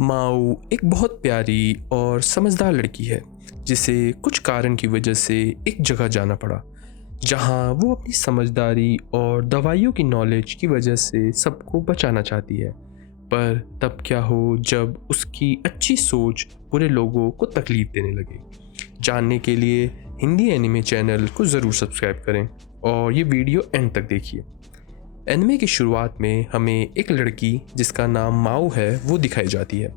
माओ एक बहुत प्यारी और समझदार लड़की है जिसे कुछ कारण की वजह से एक जगह जाना पड़ा जहां वो अपनी समझदारी और दवाइयों की नॉलेज की वजह से सबको बचाना चाहती है। पर तब क्या हो जब उसकी अच्छी सोच बुरे लोगों को तकलीफ देने लगे। जानने के लिए हिंदी एनिमे चैनल को ज़रूर सब्सक्राइब करें और ये वीडियो एंड तक देखिए। एनिमे की शुरुआत में हमें एक लड़की जिसका नाम माओ है वो दिखाई जाती है।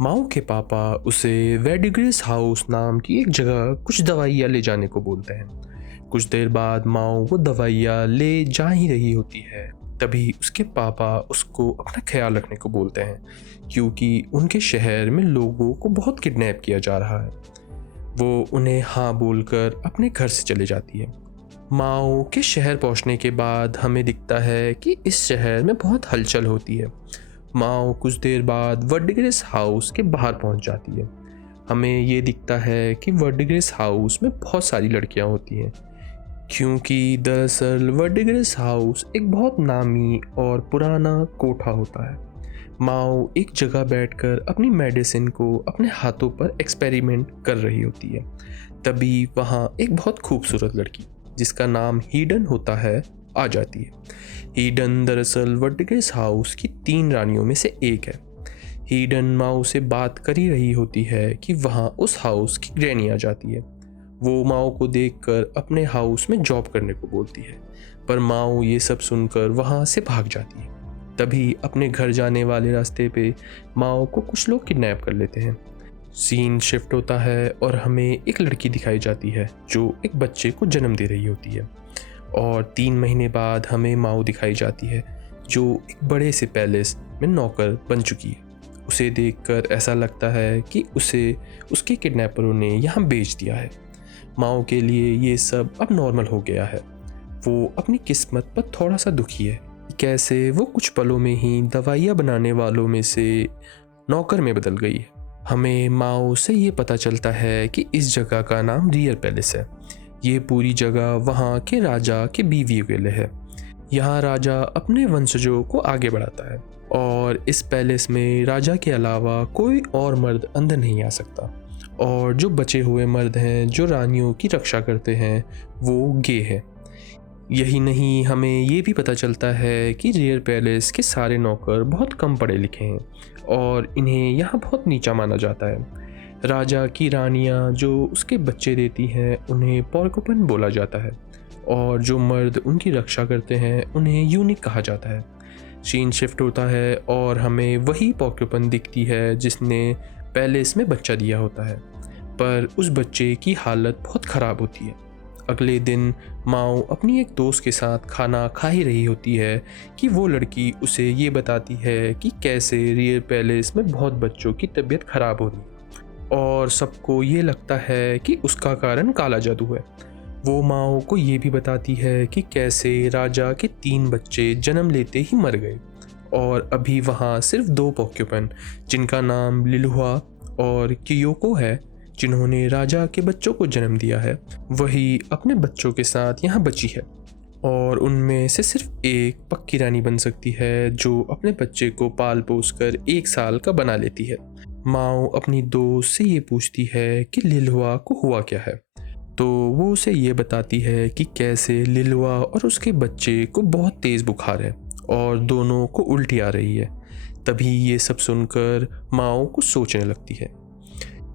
माओ के पापा उसे वेडिग्रेस हाउस नाम की एक जगह कुछ दवाइयाँ ले जाने को बोलते हैं। कुछ देर बाद माओ वो दवाइयाँ ले जा ही रही होती है, तभी उसके पापा उसको अपना ख्याल रखने को बोलते हैं क्योंकि उनके शहर में लोगों को बहुत किडनैप किया जा रहा है। वो उन्हें हाँ बोलकर अपने घर से चले जाती है। माओ के शहर पहुंचने के बाद हमें दिखता है कि इस शहर में बहुत हलचल होती है। माओ कुछ देर बाद वर्डिग्रेस हाउस के बाहर पहुंच जाती है। हमें ये दिखता है कि वर्डिग्रेस हाउस में बहुत सारी लड़कियां होती हैं क्योंकि दरअसल वर्डिग्रेस हाउस एक बहुत नामी और पुराना कोठा होता है। माओ एक जगह बैठकर अपनी मेडिसिन को अपने हाथों पर एक्सपेरिमेंट कर रही होती है। तभी वहाँ एक बहुत खूबसूरत लड़की जिसका नाम हीडन होता है आ जाती है। हीडन दरअसल वर्टिगेस हाउस की 3 रानियों में से एक है। हीडन माओ से बात कर ही रही होती है कि वहाँ उस हाउस की ग्रैनी आ जाती है। वो माओ को देखकर अपने हाउस में जॉब करने को बोलती है, पर माओ ये सब सुनकर वहाँ से भाग जाती है। तभी अपने घर जाने वाले रास्ते पे माओ को कुछ लोग किडनैप कर लेते हैं। सीन शिफ्ट होता है और हमें एक लड़की दिखाई जाती है जो एक बच्चे को जन्म दे रही होती है। और 3 महीने बाद हमें माओ दिखाई जाती है जो एक बड़े से पैलेस में नौकर बन चुकी है। उसे देखकर ऐसा लगता है कि उसे उसके किडनैपरों ने यहाँ बेच दिया है। माओ के लिए ये सब अब नॉर्मल हो गया है। वो अपनी किस्मत पर थोड़ा सा दुखी है। कैसे वो कुछ पलों में ही दवाइयाँ बनाने वालों में से नौकर में बदल गई है। हमें माओ से ये पता चलता है कि इस जगह का नाम रियर पैलेस है। ये पूरी जगह वहाँ के राजा के बीवी के लिए है। यहाँ राजा अपने वंशजों को आगे बढ़ाता है और इस पैलेस में राजा के अलावा कोई और मर्द अंदर नहीं आ सकता। और जो बचे हुए मर्द हैं जो रानियों की रक्षा करते हैं वो गे हैं। यही नहीं, हमें ये भी पता चलता है कि रियर पैलेस के सारे नौकर बहुत कम पढ़े लिखे हैं और इन्हें यहाँ बहुत नीचा माना जाता है। राजा की रानियाँ जो उसके बच्चे देती हैं उन्हें पोर्कुपन बोला जाता है और जो मर्द उनकी रक्षा करते हैं उन्हें यूनिक कहा जाता है। सीन शिफ्ट होता है और हमें वही पोर्कुपन दिखती है जिसने पैलेस में बच्चा दिया होता है, पर उस बच्चे की हालत बहुत ख़राब होती है। अगले दिन माओ अपनी एक दोस्त के साथ खाना खा ही रही होती है कि वो लड़की उसे ये बताती है कि कैसे रियर पैलेस में बहुत बच्चों की तबीयत ख़राब हो रही है और सबको ये लगता है कि उसका कारण काला जादू है। वो माओ को ये भी बताती है कि कैसे राजा के 3 बच्चे जन्म लेते ही मर गए और अभी वहाँ सिर्फ 2 पोक्यूपन जिनका नाम लिलुआ और कियोको है, जिन्होंने राजा के बच्चों को जन्म दिया है, वही अपने बच्चों के साथ यहाँ बची है और उनमें से सिर्फ एक पक्की रानी बन सकती है जो अपने बच्चे को पाल पोस कर 1 साल का बना लेती है। माओ अपनी दोस्त से ये पूछती है कि लिलुआ को हुआ क्या है, तो वो उसे ये बताती है कि कैसे लिलुआ और उसके बच्चे को बहुत तेज़ बुखार है और दोनों को उल्टी आ रही है। तभी ये सब सुनकर माओ कुछ सोचने लगती है।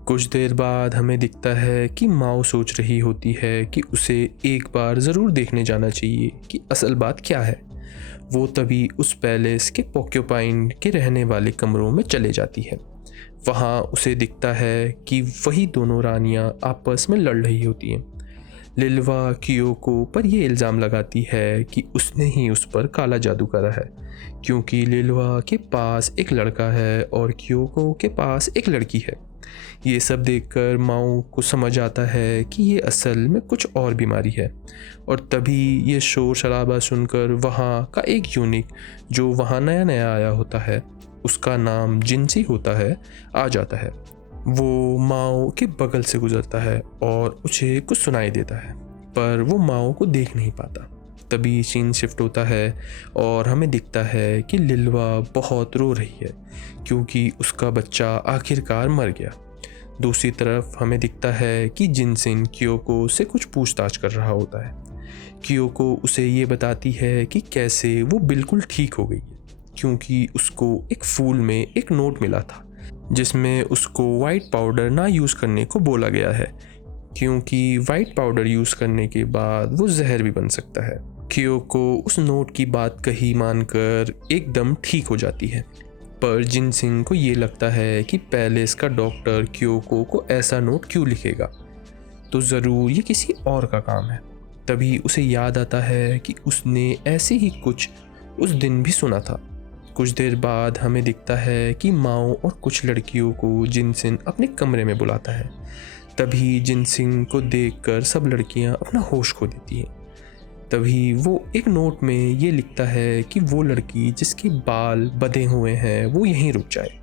कुछ देर बाद हमें दिखता है कि माओ सोच रही होती है कि उसे एक बार ज़रूर देखने जाना चाहिए कि असल बात क्या है। वो तभी उस पैलेस के पोक्योपाइन के रहने वाले कमरों में चले जाती है। वहाँ उसे दिखता है कि वही दोनों रानियाँ आपस में लड़ रही होती हैं। लिलवा कियोको पर यह इल्ज़ाम लगाती है कि उसने ही उस पर काला जादू करा है क्योंकि लिलवा के पास एक लड़का है और कियोको के पास एक लड़की है। ये सब देखकर माओ को समझ आता है कि ये असल में कुछ और बीमारी है और तभी ये शोर शराबा सुनकर वहाँ का एक यूनिक जो वहाँ नया नया आया होता है, उसका नाम जिनसी होता है, आ जाता है। वो माओ के बगल से गुजरता है और उसे कुछ सुनाई देता है, पर वो माओ को देख नहीं पाता। तभी सीन शिफ्ट होता है और हमें दिखता है कि लिलवा बहुत रो रही है क्योंकि उसका बच्चा आखिरकार मर गया। दूसरी तरफ हमें दिखता है कि जिनसिन क्योको से कुछ पूछताछ कर रहा होता है। क्योको उसे ये बताती है कि कैसे वो बिल्कुल ठीक हो गई है क्योंकि उसको एक फूल में एक नोट मिला था जिसमें उसको वाइट पाउडर ना यूज़ करने को बोला गया है क्योंकि वाइट पाउडर यूज़ करने के बाद वो जहर भी बन सकता है। क्योको उस नोट की बात कही मानकर एकदम ठीक हो जाती है, पर जिनसिन को ये लगता है कि पैलेस का डॉक्टर क्योको को ऐसा नोट क्यों लिखेगा, तो ज़रूर ये किसी और का काम है। तभी उसे याद आता है कि उसने ऐसे ही कुछ उस दिन भी सुना था। कुछ देर बाद हमें दिखता है कि माओ और कुछ लड़कियों को जिनसिन अपने कमरे में बुलाता है। तभी जिनसिन को देखकर सब लड़कियां अपना होश खो देती हैं। तभी वो एक नोट में ये लिखता है कि वो लड़की जिसके बाल बंधे हुए हैं वो यहीं रुक जाए।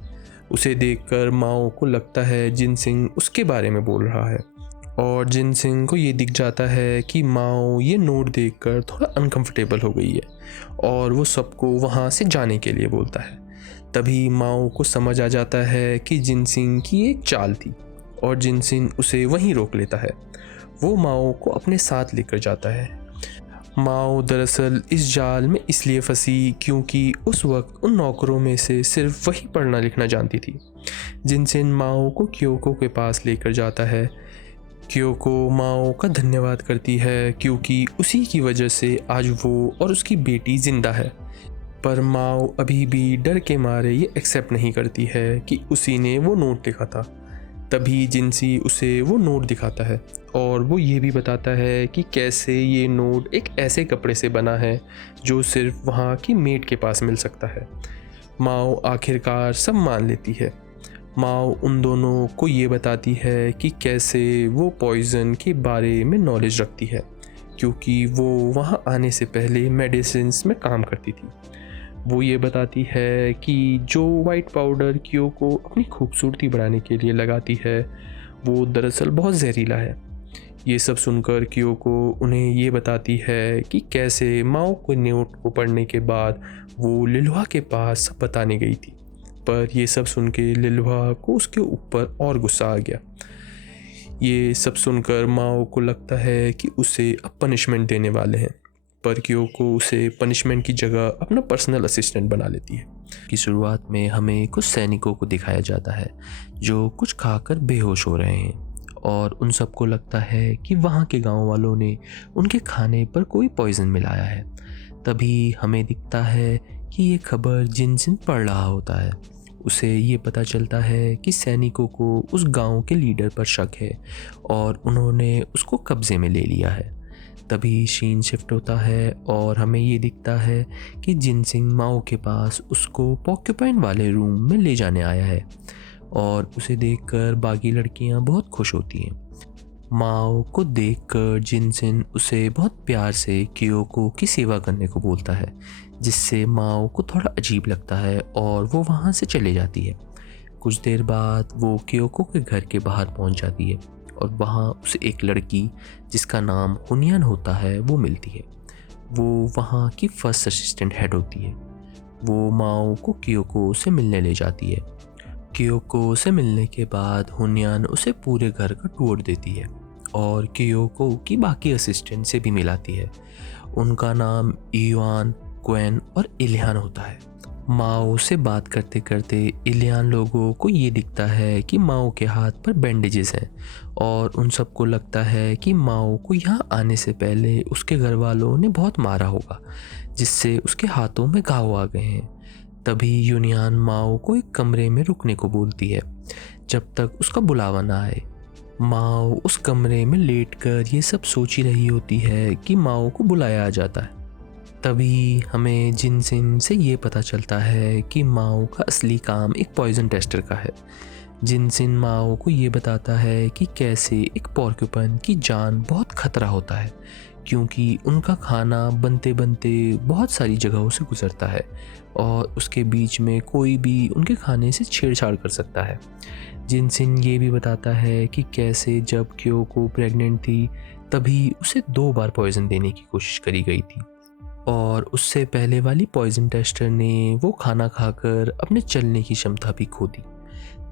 उसे देखकर माओ को लगता है जिनसिन उसके बारे में बोल रहा है और जिनसिन को ये दिख जाता है कि माओ ये नोट देखकर थोड़ा अनकंफर्टेबल हो गई है और वो सबको वहाँ से जाने के लिए बोलता है। तभी माओ को समझ आ जाता है कि जिनसिन की एक चाल थी और जिनसिन उसे वहीं रोक लेता है। वो माओ को अपने साथ लेकर जाता है। माओ दरअसल इस जाल में इसलिए फंसी क्योंकि उस वक्त उन नौकरों में से सिर्फ वही पढ़ना लिखना जानती थी। जिनसिन माओ को क्योको के पास लेकर जाता है। क्योको माओ का धन्यवाद करती है क्योंकि उसी की वजह से आज वो और उसकी बेटी जिंदा है, पर माओ अभी भी डर के मारे ये एक्सेप्ट नहीं करती है कि उसी ने वो नोट लिखा था। तभी जिनसी उसे वो नोट दिखाता है और वो ये भी बताता है कि कैसे ये नोट एक ऐसे कपड़े से बना है जो सिर्फ वहाँ की मेड के पास मिल सकता है। माओ आखिरकार सब मान लेती है। माओ उन दोनों को ये बताती है कि कैसे वो पॉइज़न के बारे में नॉलेज रखती है क्योंकि वो वहाँ आने से पहले मेडिसिन्स में काम करती थी। वो ये बताती है कि जो वाइट पाउडर क्योको अपनी खूबसूरती बढ़ाने के लिए लगाती है वो दरअसल बहुत जहरीला है। ये सब सुनकर क्योको उन्हें ये बताती है कि कैसे माओ को नोट को पढ़ने के बाद वो लिलुआ के पास सब बताने गई थी, पर ये सब सुन के लिलुआ को उसके ऊपर और गुस्सा आ गया। ये सब सुनकर माओ को लगता है कि उसे अब पनिशमेंट देने वाले हैं, पर क्योको उसे पनिशमेंट की जगह अपना पर्सनल असिस्टेंट बना लेती है। की शुरुआत में हमें कुछ सैनिकों को दिखाया जाता है जो कुछ खाकर बेहोश हो रहे हैं और उन सबको लगता है कि वहाँ के गांव वालों ने उनके खाने पर कोई पॉइजन मिलाया है। तभी हमें दिखता है कि ये खबर जिनसिन पढ़ रहा होता है। उसे ये पता चलता है कि सैनिकों को उस गांव के लीडर पर शक है और उन्होंने उसको कब्जे में ले लिया है। तभी सीन शिफ्ट होता है और हमें ये दिखता है कि जिनसिन माओ के पास उसको पॉक्यूपाइन वाले रूम में ले जाने आया है और उसे देखकर बाकी लड़कियां बहुत खुश होती हैं। माओ को देखकर जिनसिन उसे बहुत प्यार से क्योको की सेवा करने को बोलता है, जिससे माओ को थोड़ा अजीब लगता है और वो वहाँ से चले जाती है। कुछ देर बाद वो क्योको के घर के बाहर पहुँच जाती है और वहाँ उसे एक लड़की जिसका नाम हुनियन होता है वो मिलती है। वो वहाँ की फर्स्ट असिस्टेंट हेड होती है। वो माओ को क्योको से मिलने ले जाती है। क्योको से मिलने के बाद हुनियन उसे पूरे घर का टूर देती है और क्योको की बाकी असिस्टेंट से भी मिलाती है। उनका नाम इवान, क्वेन और इलियान होता है। माओ से बात करते करते इलियान लोगों को ये दिखता है कि माओ के हाथ पर बैंडेजेस हैं और उन सबको लगता है कि माओ को यहाँ आने से पहले उसके घर वालों ने बहुत मारा होगा, जिससे उसके हाथों में घाव आ गए हैं। तभी यूनियन माओ को एक कमरे में रुकने को बोलती है जब तक उसका बुलावा ना आए। माओ उस कमरे में लेटकर ये सब सोच ही रही होती है कि माओ को बुलाया आ जाता है। तभी हमें जिनसिन से ये पता चलता है कि माओ का असली काम एक पॉइजन टेस्टर का है। जिनसिन माओ को ये बताता है कि कैसे एक पॉर्क्यूपाइन की जान बहुत खतरा होता है क्योंकि उनका खाना बनते बनते बहुत सारी जगहों से गुजरता है और उसके बीच में कोई भी उनके खाने से छेड़छाड़ कर सकता है। जिनसिन ये भी बताता है कि कैसे जब क्योको प्रेग्नेंट थी तभी उसे 2 बार पॉइजन देने की कोशिश करी गई थी और उससे पहले वाली पॉइजन टेस्टर ने वो खाना खाकर अपने चलने की क्षमता भी खो दी।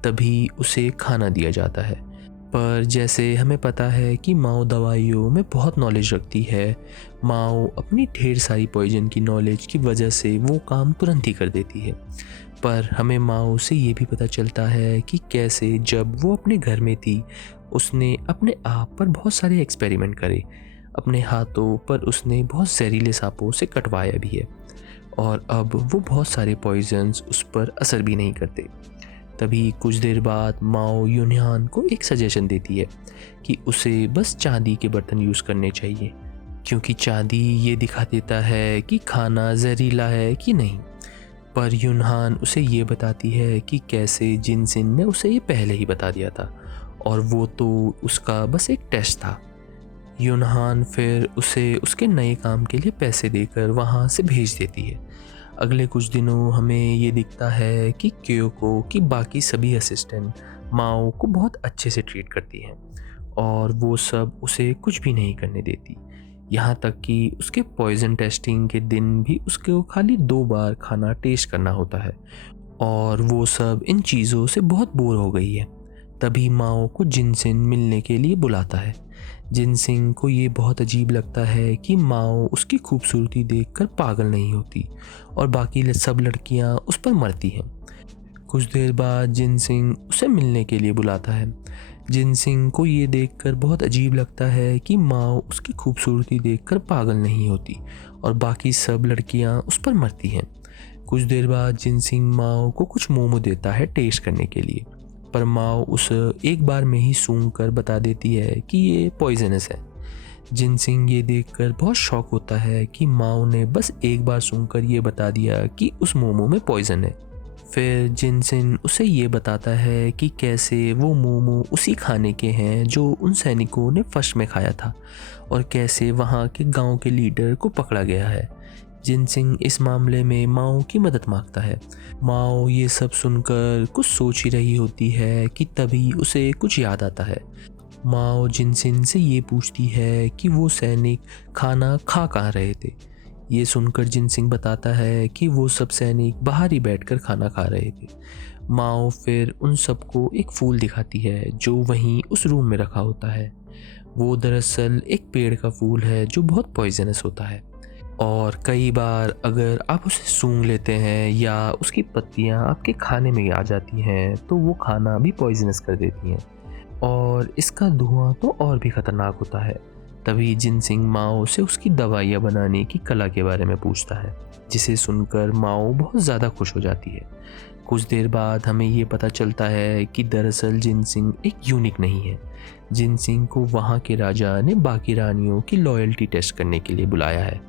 तभी उसे खाना दिया जाता है। पर जैसे हमें पता है कि माओ दवाइयों में बहुत नॉलेज रखती है, माओ अपनी ढेर सारी पॉइजन की नॉलेज की वजह से वो काम तुरंत ही कर देती है। पर हमें माओ से ये भी पता चलता है कि कैसे जब वो अपने घर में थी उसने अपने आप पर बहुत सारे एक्सपेरिमेंट करे। अपने हाथों पर उसने बहुत जहरीले सांपों से कटवाया भी है और अब वो बहुत सारे पॉइजन्स उस पर असर भी नहीं करते। तभी कुछ देर बाद माओ यूनहान को एक सजेशन देती है कि उसे बस चांदी के बर्तन यूज़ करने चाहिए, क्योंकि चांदी ये दिखा देता है कि खाना जहरीला है कि नहीं। पर यूनहान उसे ये बताती है कि कैसे जिनसिन ने उसे ये पहले ही बता दिया था और वो तो उसका बस एक टेस्ट था। यूनहान फिर उसे उसके नए काम के लिए पैसे देकर वहाँ से भेज देती है। अगले कुछ दिनों हमें ये दिखता है कि क्योको की बाकी सभी असिस्टेंट माओ को बहुत अच्छे से ट्रीट करती हैं और वो सब उसे कुछ भी नहीं करने देती। यहाँ तक कि उसके पॉइजन टेस्टिंग के दिन भी उसको खाली 2 बार खाना टेस्ट करना होता है और वो सब इन चीज़ों से बहुत बोर हो गई है। तभी माओ को जिनसिन मिलने के लिए बुलाता है। जिनसिन को ये बहुत अजीब लगता है कि माओ उसकी खूबसूरती देखकर पागल नहीं होती और बाकी सब लड़कियां उस पर मरती हैं। कुछ देर बाद जिनसिन उसे मिलने के लिए बुलाता है। जिनसिन को ये देखकर बहुत अजीब लगता है कि माओ उसकी खूबसूरती देखकर पागल नहीं होती और बाकी सब लड़कियां उस पर मरती हैं। कुछ देर बाद जिनसिन माओ को कुछ मोमो देता है टेस्ट करने के लिए, पर माओ उसे एक बार में ही सूंघ कर बता देती है कि ये पॉइजनस है। जिनसिन ये देखकर बहुत शॉक होता है कि माओ ने बस एक बार सूंघकर ये बता दिया कि उस मोमो में पॉइजन है। फिर जिनसिन उसे ये बताता है कि कैसे वो मोमो उसी खाने के हैं जो उन सैनिकों ने फर्स्ट में खाया था और कैसे वहाँ के गांव के लीडर को पकड़ा गया है। जिनसिन इस मामले में माओ की मदद मांगता है। माओ ये सब सुनकर कुछ सोच ही रही होती है कि तभी उसे कुछ याद आता है। माओ जिनसिन से ये पूछती है कि वो सैनिक खाना खा कहाँ रहे थे। ये सुनकर जिनसिन बताता है कि वो सब सैनिक बाहर ही बैठकर खाना खा रहे थे। माओ फिर उन सबको एक फूल दिखाती है जो वहीं उस रूम में रखा होता है। वो दरअसल एक पेड़ का फूल है जो बहुत पॉइजनस होता है और कई बार अगर आप उसे सूंघ लेते हैं या उसकी पत्तियां आपके खाने में आ जाती हैं तो वो खाना भी पॉइजनस कर देती हैं और इसका धुआं तो और भी ख़तरनाक होता है। तभी जिनसिन माओ से उसकी दवाइयाँ बनाने की कला के बारे में पूछता है, जिसे सुनकर माओ बहुत ज़्यादा खुश हो जाती है। कुछ देर बाद हमें ये पता चलता है कि दरअसल जिनसिन एक यूनिक नहीं है। जिनसिन को वहाँ के राजा ने बाकी रानियों की लॉयल्टी टेस्ट करने के लिए बुलाया है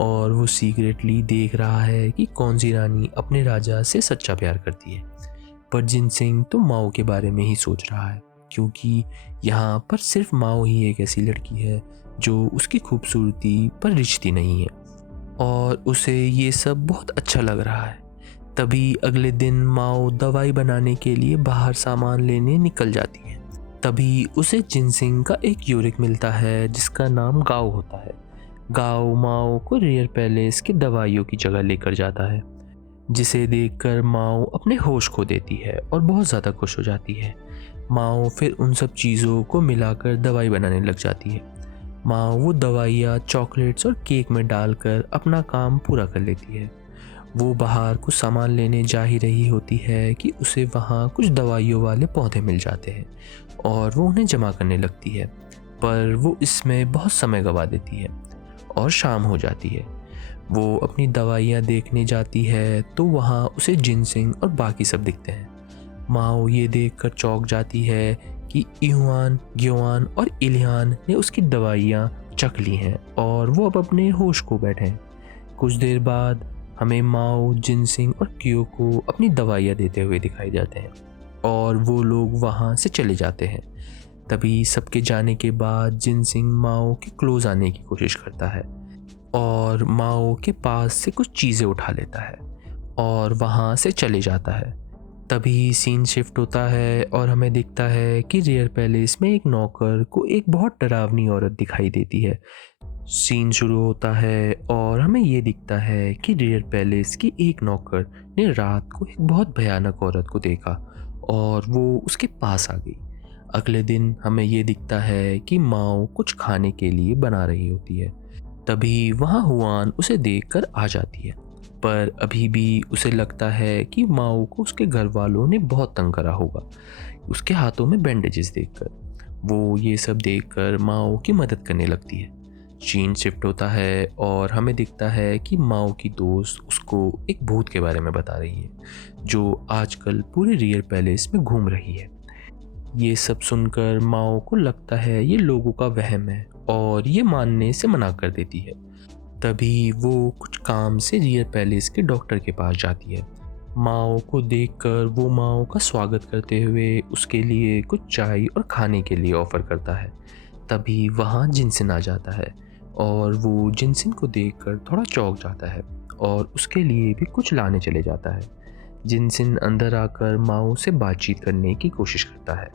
और वो सीक्रेटली देख रहा है कि कौन सी रानी अपने राजा से सच्चा प्यार करती है। पर जिनसिन तो माओ के बारे में ही सोच रहा है, क्योंकि यहाँ पर सिर्फ माओ ही एक ऐसी लड़की है जो उसकी खूबसूरती पर रिश्ती नहीं है और उसे ये सब बहुत अच्छा लग रहा है। तभी अगले दिन माओ दवाई बनाने के लिए बाहर सामान लेने निकल जाती है। तभी उसे जिनसिन का एक यूरिक मिलता है जिसका नाम गाओ होता है। गाओ माओ को रेयर पैलेस की दवाइयों की जगह लेकर जाता है, जिसे देखकर माओ अपने होश खो देती है और बहुत ज़्यादा खुश हो जाती है। माओ फिर उन सब चीज़ों को मिलाकर दवाई बनाने लग जाती है। माओ वो दवाइयाँ चॉकलेट्स और केक में डालकर अपना काम पूरा कर लेती है। वो बाहर कुछ सामान लेने जा ही रही होती है कि उसे वहाँ कुछ दवाइयों वाले पौधे मिल जाते हैं और वो उन्हें जमा करने लगती है, पर वो इसमें बहुत समय गंवा देती है और शाम हो जाती है। वो अपनी दवाइयाँ देखने जाती है तो वहाँ उसे जिनसिन और बाकी सब दिखते हैं। माओ ये देखकर चौंक जाती है कि इहुआन, ग्योआन और इलियान ने उसकी दवाइयाँ चख ली हैं और वो अब अपने होश खो बैठे हैं। कुछ देर बाद हमें माओ, जिनसिन और क्योको अपनी दवाइयाँ देते हुए दिखाई जाते हैं और वो लोग वहाँ से चले जाते हैं। तभी सबके जाने के बाद जिनसिन माओ के क्लोज आने की कोशिश करता है और माओ के पास से कुछ चीज़ें उठा लेता है और वहाँ से चले जाता है। तभी सीन शिफ्ट होता है और हमें दिखता है कि रेयर पैलेस में एक नौकर को एक बहुत डरावनी औरत दिखाई देती है सीन शुरू होता है और हमें ये दिखता है कि रियर पैलेस की एक नौकर ने रात को एक बहुत भयानक औरत को देखा और वो उसके पास आ गई। अगले दिन हमें ये दिखता है कि माओ कुछ खाने के लिए बना रही होती है। तभी वहाँ हुआन उसे देखकर आ जाती है, पर अभी भी उसे लगता है कि माओ को उसके घर वालों ने बहुत तंग करा होगा, उसके हाथों में बैंडेजेस देखकर। वो ये सब देखकर माओ की मदद करने लगती है। सीन शिफ्ट होता है और हमें दिखता है कि माओ की दोस्त उसको एक भूत के बारे में बता रही है जो आजकल पूरे रियल पैलेस में घूम रही है। ये सब सुनकर माओ को लगता है ये लोगों का वहम है और ये मानने से मना कर देती है। तभी वो कुछ काम से रियल पैलेस के डॉक्टर के पास जाती है। माओ को देखकर वो माओ का स्वागत करते हुए उसके लिए कुछ चाय और खाने के लिए ऑफर करता है। तभी वहाँ जिनसिन आ जाता है और वो जिनसिन को देखकर थोड़ा चौंक जाता है और उसके लिए भी कुछ लाने चले जाता है। जिनसिन अंदर आकर माओ से बातचीत करने की कोशिश करता है।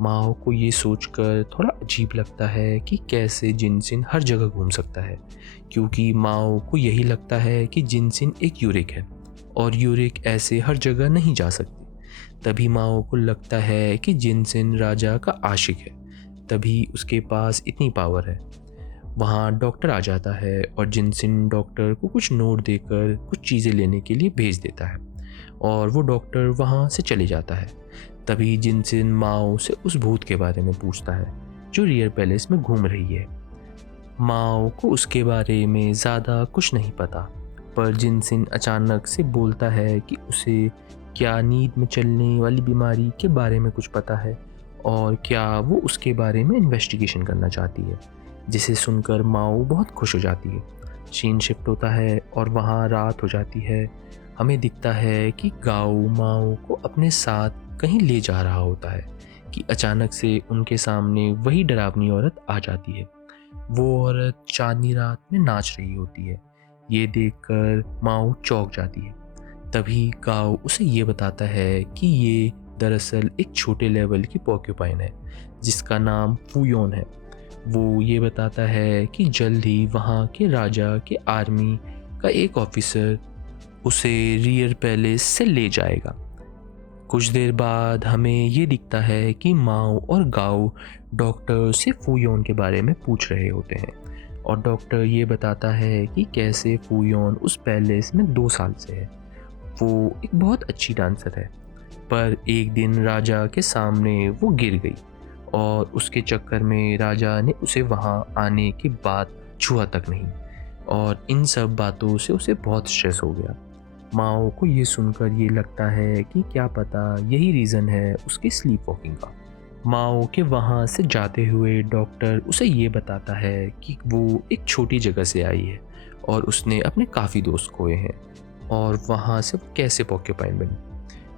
माओ को ये सोचकर थोड़ा अजीब लगता है कि कैसे जिनसिन हर जगह घूम सकता है, क्योंकि माओ को यही लगता है कि जिनसिन एक यूरिक है और यूरिक ऐसे हर जगह नहीं जा सकती। तभी माओ को लगता है कि जिनसिन राजा का आशिक है, तभी उसके पास इतनी पावर है। वहाँ डॉक्टर आ जाता है और जिनसिन डॉक्टर को कुछ नोट देकर कुछ चीज़ें लेने के लिए भेज देता है और वो डॉक्टर वहाँ से चले जाता है। तभी जिनसिन माओ से उस भूत के बारे में पूछता है जो रियल पैलेस में घूम रही है। माओ को उसके बारे में ज़्यादा कुछ नहीं पता, पर जिनसिन अचानक से बोलता है कि उसे क्या नींद में चलने वाली बीमारी के बारे में कुछ पता है और क्या वो उसके बारे में इन्वेस्टिगेशन करना चाहती है, जिसे सुनकर माओ बहुत खुश हो जाती है। सीन शिफ्ट होता है और वहाँ रात हो जाती है। हमें दिखता है कि गाओ माओ को अपने साथ कहीं ले जा रहा होता है कि अचानक से उनके सामने वही डरावनी औरत आ जाती है। वो औरत चांदनी रात में नाच रही होती है। ये देखकर माओ चौंक जाती है। तभी गाओ उसे ये बताता है कि ये दरअसल एक छोटे लेवल की पोर्क्यूपाइन है जिसका नाम फूयोन है। वो ये बताता है कि जल्द ही वहाँ के राजा के आर्मी का एक ऑफिसर उसे रियर पैलेस से ले जाएगा। कुछ देर बाद हमें ये दिखता है कि माओ और गाओ डॉक्टर से फूयोन के बारे में पूछ रहे होते हैं और डॉक्टर ये बताता है कि कैसे फूयोन उस पैलेस में 2 साल से है। वो एक बहुत अच्छी डांसर है, पर एक दिन राजा के सामने वो गिर गई और उसके चक्कर में राजा ने उसे वहाँ आने की बात छुआ तक नहीं और इन सब बातों से उसे बहुत स्ट्रेस हो गया। माओ को ये सुनकर ये लगता है कि क्या पता यही रीज़न है उसकी स्लीप वॉकिंग का। माओ के वहाँ से जाते हुए डॉक्टर उसे ये बताता है कि वो एक छोटी जगह से आई है और उसने अपने काफ़ी दोस्त खोए हैं और वहाँ से वो कैसे पोर्क्यूपाइन बनी,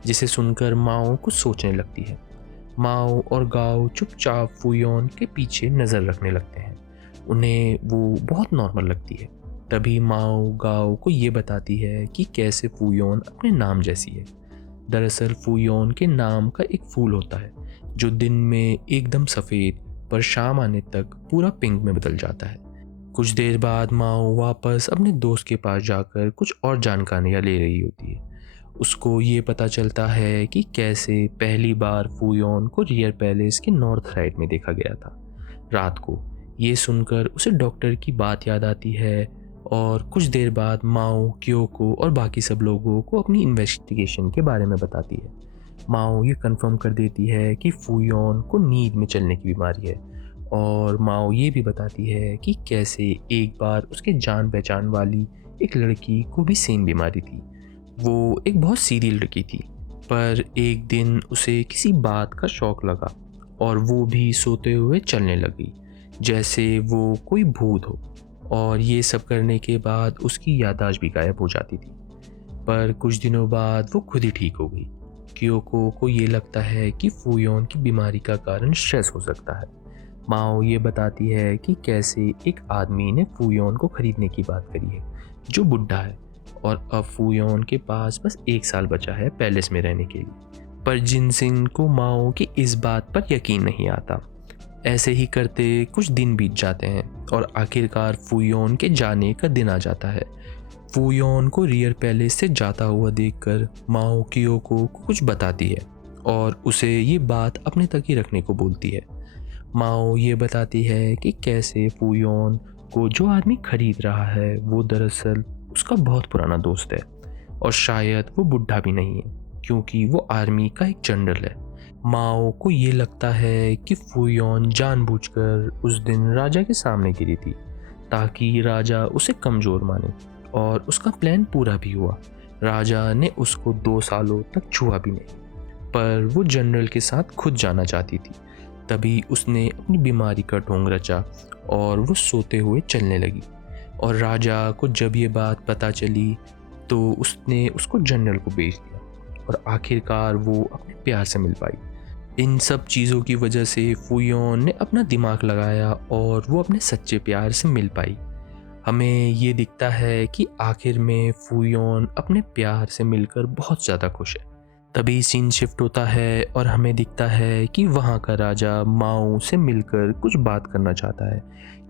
जिसे सुनकर माओ कुछ सोचने लगती है। माओ और गाओ चुपचाप फूयोन के पीछे नज़र रखने लगते हैं। उन्हें वो बहुत नॉर्मल लगती है। तभी माओ गाओ को ये बताती है कि कैसे फूयोन अपने नाम जैसी है। दरअसल फूयोन के नाम का एक फूल होता है जो दिन में एकदम सफ़ेद पर शाम आने तक पूरा पिंक में बदल जाता है। कुछ देर बाद माओ वापस अपने दोस्त के पास जाकर कुछ और जानकारियाँ ले रही होती है। उसको ये पता चलता है कि कैसे पहली बार फूयोन को रियर पैलेस के नॉर्थ साइड में देखा गया था रात को। ये सुनकर उसे डॉक्टर की बात याद आती है और कुछ देर बाद माओ क्योको और बाकी सब लोगों को अपनी इन्वेस्टिगेशन के बारे में बताती है। माओ ये कंफर्म कर देती है कि फूयोन को नींद में चलने की बीमारी है और माओ ये भी बताती है कि कैसे एक बार उसके जान पहचान वाली एक लड़की को भी सेम बीमारी थी। वो एक बहुत सीधी लड़की थी, पर एक दिन उसे किसी बात का शौक लगा और वो भी सोते हुए चलने लगी जैसे वो कोई भूत हो, और ये सब करने के बाद उसकी याददाश्त भी गायब हो जाती थी। पर कुछ दिनों बाद वो खुद ही ठीक हो गई। क्योको को ये लगता है कि फूयोन की बीमारी का कारण स्ट्रेस हो सकता है। माओ ये बताती है कि कैसे एक आदमी ने फूयोन को खरीदने की बात करी है जो बुढ़ा है और अब फूयोन के पास बस 1 साल बचा है पैलेस में रहने के लिए। पर जिनसिन को माओ की इस बात पर यकीन नहीं आता। ऐसे ही करते कुछ दिन बीत जाते हैं और आखिरकार फूयोन के जाने का दिन आ जाता है। फूयोन को रियर पैलेस से जाता हुआ देखकर माओ कियोको को कुछ बताती है और उसे ये बात अपने तक ही रखने को बोलती है। माओ ये बताती है कि कैसे फूयोन को जो आदमी खरीद रहा है वो दरअसल उसका बहुत पुराना दोस्त है और शायद वो बुढ़ा भी नहीं है क्योंकि वो आर्मी का एक जनरल है। माओ को ये लगता है कि फूयोन जानबूझकर उस दिन राजा के सामने गिरी थी ताकि राजा उसे कमज़ोर माने और उसका प्लान पूरा भी हुआ। राजा ने उसको 2 सालों तक छुआ भी नहीं, पर वो जनरल के साथ खुद जाना चाहती थी। तभी उसने अपनी बीमारी का ढोंग रचा और वो सोते हुए चलने लगी और राजा को जब ये बात पता चली तो उसने उसको जनरल को भेज दिया और आखिरकार वो अपने प्यार से मिल पाई। इन सब चीज़ों की वजह से फूयोन ने अपना दिमाग लगाया और वो अपने सच्चे प्यार से मिल पाई। हमें ये दिखता है कि आखिर में फूयोन अपने प्यार से मिलकर बहुत ज़्यादा खुश है। तभी सीन शिफ्ट होता है और हमें दिखता है कि वहाँ का राजा माओ से मिलकर कुछ बात करना चाहता है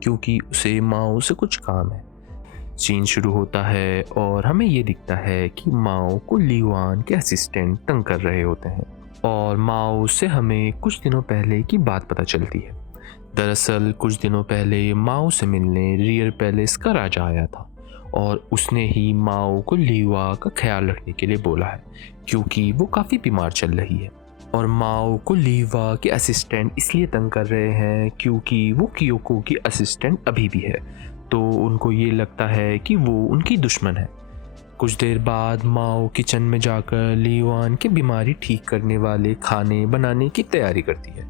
क्योंकि उसे माओ से कुछ काम है। सीन शुरू होता है और हमें ये दिखता है कि माओ को ली वान के असिस्टेंट तंग कर रहे होते हैं और माओ से हमें कुछ दिनों पहले की बात पता चलती है। दरअसल कुछ दिनों पहले माओ से मिलने रियर पैलेस का राजा आया था और उसने ही माओ को लीवा का ख्याल रखने के लिए बोला है क्योंकि वो काफ़ी बीमार चल रही है और माओ को लीवा के असिस्टेंट इसलिए तंग कर रहे हैं क्योंकि वो कियोको की असिस्टेंट अभी भी है, तो उनको ये लगता है कि वो उनकी दुश्मन है। कुछ देर बाद माओ किचन में जाकर लीवान की बीमारी ठीक करने वाले खाने बनाने की तैयारी करती है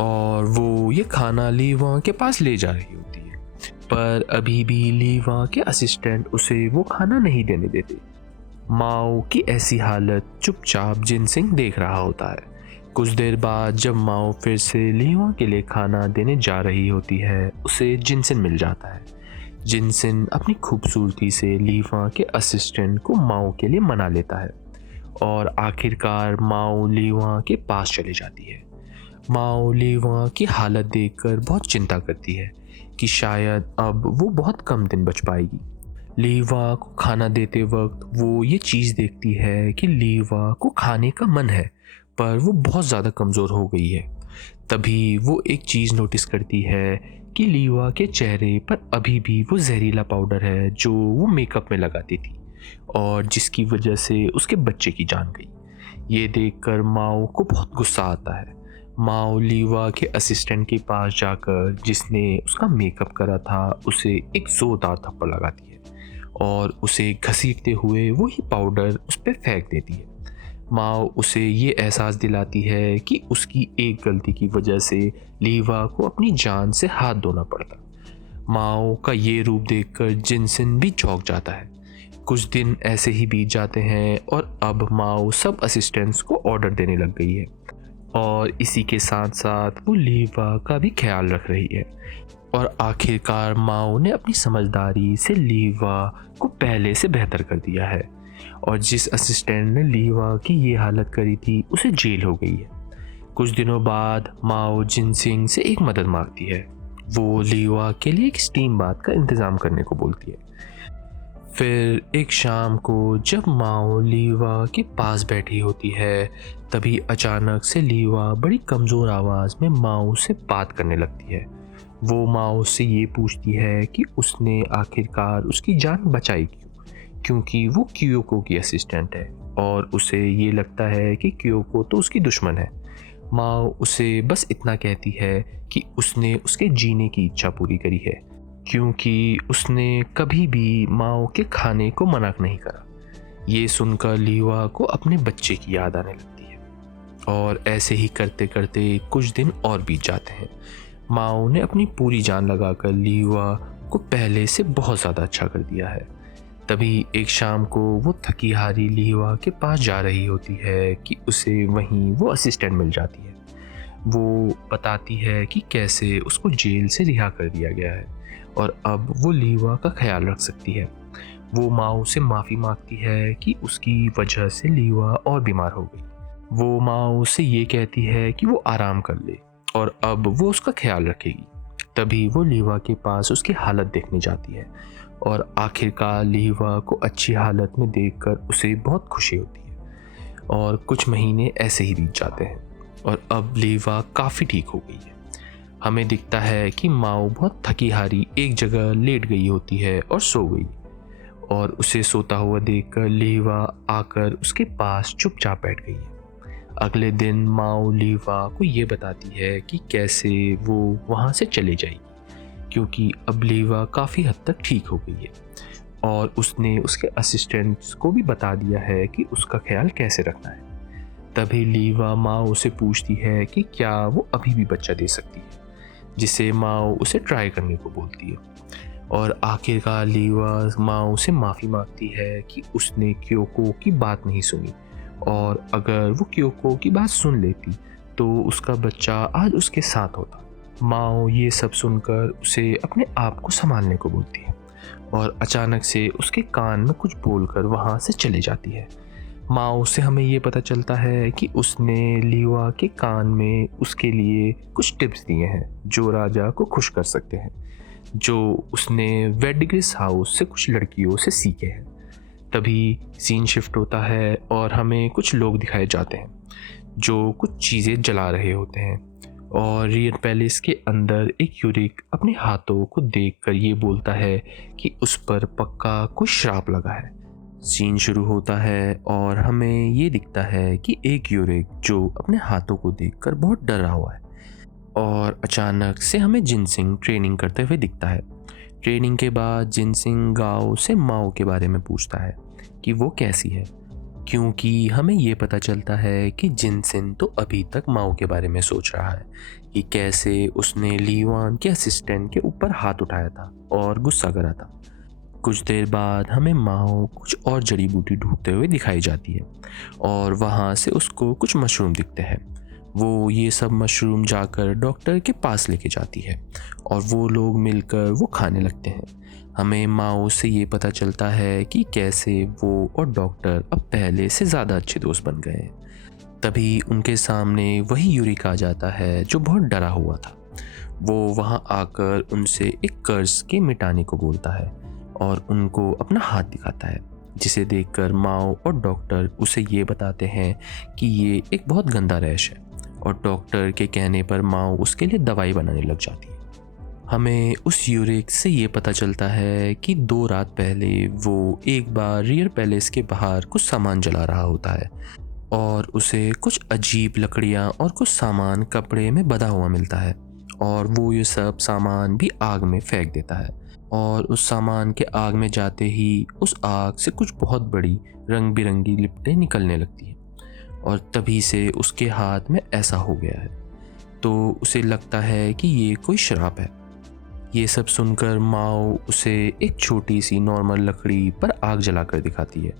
और वो ये खाना लीवा के पास ले जा रही होती है, पर अभी भी लीवा के असिस्टेंट उसे वो खाना नहीं देने देते। माओ की ऐसी हालत चुपचाप जिनसिंग देख रहा होता है। कुछ देर बाद जब माओ फिर से लीवा के लिए खाना देने जा रही होती है उसे जिनसिन मिल जाता है। जिनसिन अपनी खूबसूरती से लीवा के असिस्टेंट को माओ के लिए मना लेता है और आखिरकार माओ लीवा के पास चली जाती है। माओ लीवा की हालत देखकर बहुत चिंता करती है कि शायद अब वो बहुत कम दिन बच पाएगी। लीवा को खाना देते वक्त वो ये चीज़ देखती है कि लीवा को खाने का मन है पर वो बहुत ज़्यादा कमज़ोर हो गई है। तभी वो एक चीज़ नोटिस करती है कि लीवा के चेहरे पर अभी भी वो जहरीला पाउडर है जो वो मेकअप में लगाती थी और जिसकी वजह से उसके बच्चे की जान गई। ये देखकर माओ को बहुत गुस्सा आता है। माओ लीवा के असिस्टेंट के पास जाकर जिसने उसका मेकअप करा था उसे एक जोरदार थप्पड़ लगाती है और उसे घसीटते हुए वही पाउडर उस पर फेंक देती है। माओ उसे ये एहसास दिलाती है कि उसकी एक गलती की वजह से लीवा को अपनी जान से हाथ धोना पड़ता। माओ का ये रूप देखकर जिनसिन भी चौंक जाता है। कुछ दिन ऐसे ही बीत जाते हैं और अब माओ सब असिस्टेंट्स को ऑर्डर देने लग गई है और इसी के साथ साथ वो लीवा का भी ख्याल रख रही है और आखिरकार माओ ने अपनी समझदारी से लीवा को पहले से बेहतर कर दिया है और जिस असिस्टेंट ने लीवा की ये हालत करी थी उसे जेल हो गई है। कुछ दिनों बाद माओ जिनसिंग से एक मदद मांगती है। वो लीवा के लिए एक स्टीम बाथ का इंतज़ाम करने को बोलती है। फिर एक शाम को जब माओ लीवा के पास बैठी होती है तभी अचानक से लीवा बड़ी कमज़ोर आवाज़ में माओ से बात करने लगती है। वो माओ से ये पूछती है कि उसने आखिरकार उसकी जान बचाई क्योंकि वो कियोको की असिस्टेंट है और उसे ये लगता है कि कियोको तो उसकी दुश्मन है। माओ उसे बस इतना कहती है कि उसने उसके जीने की इच्छा पूरी करी है क्योंकि उसने कभी भी माओ के खाने को मना नहीं करा। ये सुनकर लीवा को अपने बच्चे की याद आने लगती है और ऐसे ही करते करते कुछ दिन और बीत जाते हैं। माओ ने अपनी पूरी जान लगाकर लीवा को पहले से बहुत ज़्यादा अच्छा कर दिया है। तभी एक शाम को वो थकी हारी लीवा के पास जा रही होती है कि उसे वहीं वो असिस्टेंट मिल जाती है। वो बताती है कि कैसे उसको जेल से रिहा कर दिया गया है और अब वो लीवा का ख्याल रख सकती है। वो माओ से माफ़ी मांगती है कि उसकी वजह से लीवा और बीमार हो गई। वो माओ से ये कहती है कि वो आराम कर ले और अब वो उसका ख्याल रखेगी। तभी वो लीवा के पास उसकी हालत देखने जाती है और आखिरकार लीवा को अच्छी हालत में देखकर उसे बहुत खुशी होती है। और कुछ महीने ऐसे ही बीत जाते हैं और अब लीवा काफ़ी ठीक हो गई है। हमें दिखता है कि माओ बहुत थकी हारी एक जगह लेट गई होती है और सो गई, और उसे सोता हुआ देखकर लीवा आकर उसके पास चुपचाप बैठ गई है। अगले दिन माओ लीवा को ये बताती है कि कैसे वो वहाँ से चले जाएगी, क्योंकि अब लीवा काफ़ी हद तक ठीक हो गई है और उसने उसके असिस्टेंट्स को भी बता दिया है कि उसका ख्याल कैसे रखना है। तभी लीवा माओ से पूछती है कि क्या वो अभी भी बच्चा दे सकती है, जिसे माओ उसे ट्राई करने को बोलती है। और आखिरकार लीवा माओ से माफ़ी मांगती है कि उसने क्योको की बात नहीं सुनी, और अगर वो क्योको की बात सुन लेती तो उसका बच्चा आज उसके साथ होता। माओ ये सब सुनकर उसे अपने आप को संभालने को बोलती है और अचानक से उसके कान में कुछ बोलकर वहाँ से चले जाती है। माओ से हमें ये पता चलता है कि उसने लीवा के कान में उसके लिए कुछ टिप्स दिए हैं जो राजा को खुश कर सकते हैं, जो उसने वेडग्रिस हाउस से कुछ लड़कियों से सीखे हैं। तभी सीन शिफ्ट होता है और हमें कुछ लोग दिखाए जाते हैं जो कुछ चीज़ें जला रहे होते हैं, और रियर पैलेस के अंदर एक यूरिक अपने हाथों को देखकर ये बोलता है कि उस पर पक्का कोई श्राप लगा है। सीन शुरू होता है और हमें ये दिखता है कि एक यूरिक जो अपने हाथों को देखकर बहुत डरा हुआ है, और अचानक से हमें जिनसिंग ट्रेनिंग करते हुए दिखता है। ट्रेनिंग के बाद जिनसिंग गाओ से माओ के बारे में पूछता है कि वो कैसी है, क्योंकि हमें ये पता चलता है कि जिनसिन तो अभी तक माओ के बारे में सोच रहा है कि कैसे उसने लीवान के असिस्टेंट के ऊपर हाथ उठाया था और गुस्सा करा था। कुछ देर बाद हमें माओ कुछ और जड़ी बूटी ढूंढते हुए दिखाई जाती है और वहाँ से उसको कुछ मशरूम दिखते हैं। वो ये सब मशरूम जाकर डॉक्टर के पास लेके जाती है और वो लोग मिलकर वो खाने लगते हैं। हमें माओ से ये पता चलता है कि कैसे वो और डॉक्टर अब पहले से ज़्यादा अच्छे दोस्त बन गए हैं। तभी उनके सामने वही यूरिक आ जाता है जो बहुत डरा हुआ था। वो वहाँ आकर उनसे एक कर्ज के मिटाने को बोलता है और उनको अपना हाथ दिखाता है, जिसे देखकर माओ और डॉक्टर उसे ये बताते हैं कि ये एक बहुत गंदा रैश है, और डॉक्टर के कहने पर माओ उसके लिए दवाई बनाने लग जाती है। हमें उस यूरिक से ये पता चलता है कि 2 रात पहले वो एक बार रियर पैलेस के बाहर कुछ सामान जला रहा होता है और उसे कुछ अजीब लकड़ियाँ और कुछ सामान कपड़े में बंधा हुआ मिलता है, और वो ये सब सामान भी आग में फेंक देता है। और उस सामान के आग में जाते ही उस आग से कुछ बहुत बड़ी रंग बिरंगी लिपटें निकलने लगती हैं, और तभी से उसके हाथ में ऐसा हो गया है। तो उसे लगता है कि ये कोई श्राप है। ये सब सुनकर माओ उसे एक छोटी सी नॉर्मल लकड़ी पर आग जलाकर दिखाती है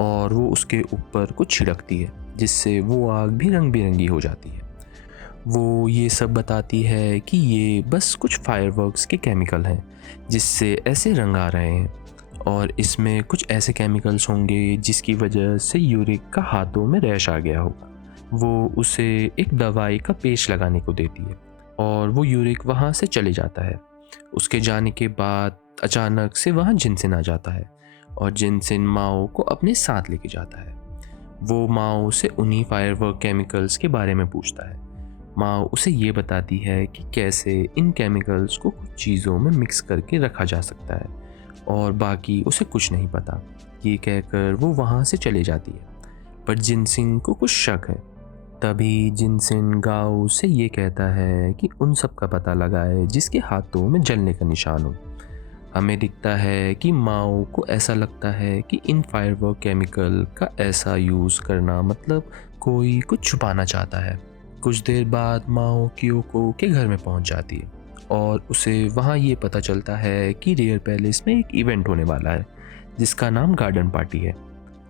और वो उसके ऊपर कुछ छिड़कती है, जिससे वो आग भी रंग बिरंगी हो जाती है। वो ये सब बताती है कि ये बस कुछ फायरवर्क्स के केमिकल हैं जिससे ऐसे रंग आ रहे हैं, और इसमें कुछ ऐसे केमिकल्स होंगे जिसकी वजह से यूरिक का हाथों में रैश आ गया होगा। वो उसे एक दवाई का पेस्ट लगाने को देती है और वो यूरिक वहाँ से चले जाता है। उसके जाने के बाद अचानक से वहाँ जिनसिन आ जाता है और जिनसिन माओ को अपने साथ लेके जाता है। वो माओ से उन्हीं फायरवर्क केमिकल्स के बारे में पूछता है। माओ उसे ये बताती है कि कैसे इन केमिकल्स को कुछ चीज़ों में मिक्स करके रखा जा सकता है, और बाकी उसे कुछ नहीं पता। ये कहकर वो वहाँ से चले जाती है, पर जिनसिन को कुछ शक है। तभी जिनसिन गाओ से ये कहता है कि उन सब का पता लगाए जिसके हाथों में जलने का निशान हो। हमें दिखता है कि माओ को ऐसा लगता है कि इन फायरवर्क केमिकल का ऐसा यूज़ करना मतलब कोई कुछ छुपाना चाहता है। कुछ देर बाद माओ क्योको के घर में पहुंच जाती है और उसे वहां ये पता चलता है कि रियर पैलेस में एक इवेंट होने वाला है जिसका नाम गार्डन पार्टी है।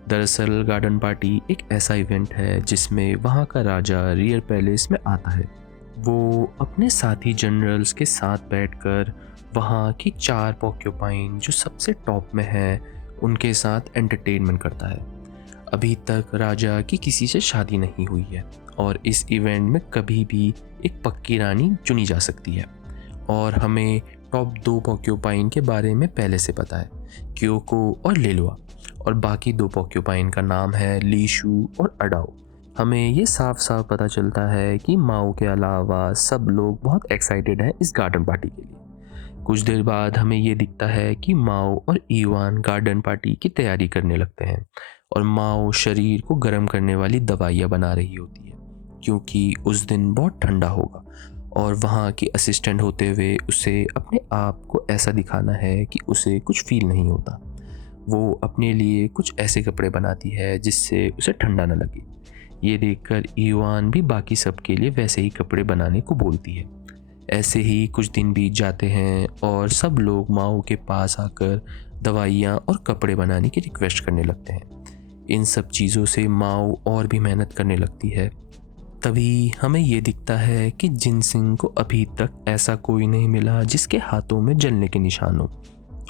दरअसल गार्डन पार्टी एक ऐसा इवेंट है जिसमें वहाँ का राजा रियर पैलेस में आता है। वो अपने साथी जनरल्स के साथ बैठकर वहाँ की 4 पॉक्यूपाइन जो सबसे टॉप में है उनके साथ एंटरटेनमेंट करता है। अभी तक राजा की किसी से शादी नहीं हुई है और इस इवेंट में कभी भी एक पक्की रानी चुनी जा सकती है। और हमें टॉप 2 पोर्क्यूपाइन के बारे में पहले से पता है, क्योको और लेलुआ, और बाकी 2 पोर्क्यूपाइन का नाम है लीशू और अडाओ। हमें ये साफ साफ पता चलता है कि माओ के अलावा सब लोग बहुत एक्साइटेड हैं इस गार्डन पार्टी के लिए। कुछ देर बाद हमें ये दिखता है कि माओ और ईवान गार्डन पार्टी की तैयारी करने लगते हैं और माओ शरीर को गर्म करने वाली दवाइयाँ बना रही होती है, क्योंकि उस दिन बहुत ठंडा होगा और वहाँ की असिस्टेंट होते हुए उसे अपने आप को ऐसा दिखाना है कि उसे कुछ फील नहीं होता। वो अपने लिए कुछ ऐसे कपड़े बनाती है जिससे उसे ठंडा न लगे। ये देखकर ईवान भी बाकी सब के लिए वैसे ही कपड़े बनाने को बोलती है। ऐसे ही कुछ दिन बीत जाते हैं और सब लोग माओ के पास आकर दवाइयाँ और कपड़े बनाने की रिक्वेस्ट करने लगते हैं। इन सब चीज़ों से माओ और भी मेहनत करने लगती है। तभी हमें ये दिखता है कि जिनसिंग को अभी तक ऐसा कोई नहीं मिला जिसके हाथों में जलने के निशान हो।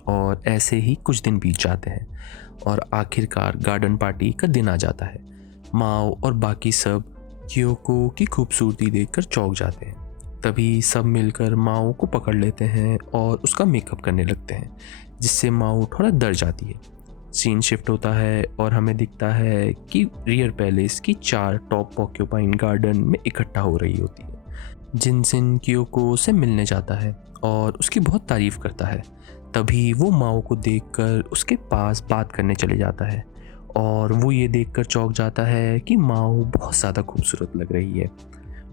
और ऐसे ही कुछ दिन बीत जाते हैं और आखिरकार गार्डन पार्टी का दिन आ जाता है। माओ और बाकी सब क्योको की खूबसूरती देखकर चौंक जाते हैं। तभी सब मिलकर माओ को पकड़ लेते हैं और उसका मेकअप करने लगते हैं, जिससे माओ थोड़ा डर जाती है। सीन शिफ्ट होता है और हमें दिखता है कि रियर पैलेस की 4 टॉप पोर्क्यूपाइन गार्डन में इकट्ठा हो रही होती है। जिनसिन क्योको से मिलने जाता है और उसकी बहुत तारीफ करता है। तभी वो माओ को देखकर उसके पास बात करने चले जाता है और वो ये देखकर चौंक जाता है कि माओ बहुत ज़्यादा खूबसूरत लग रही है।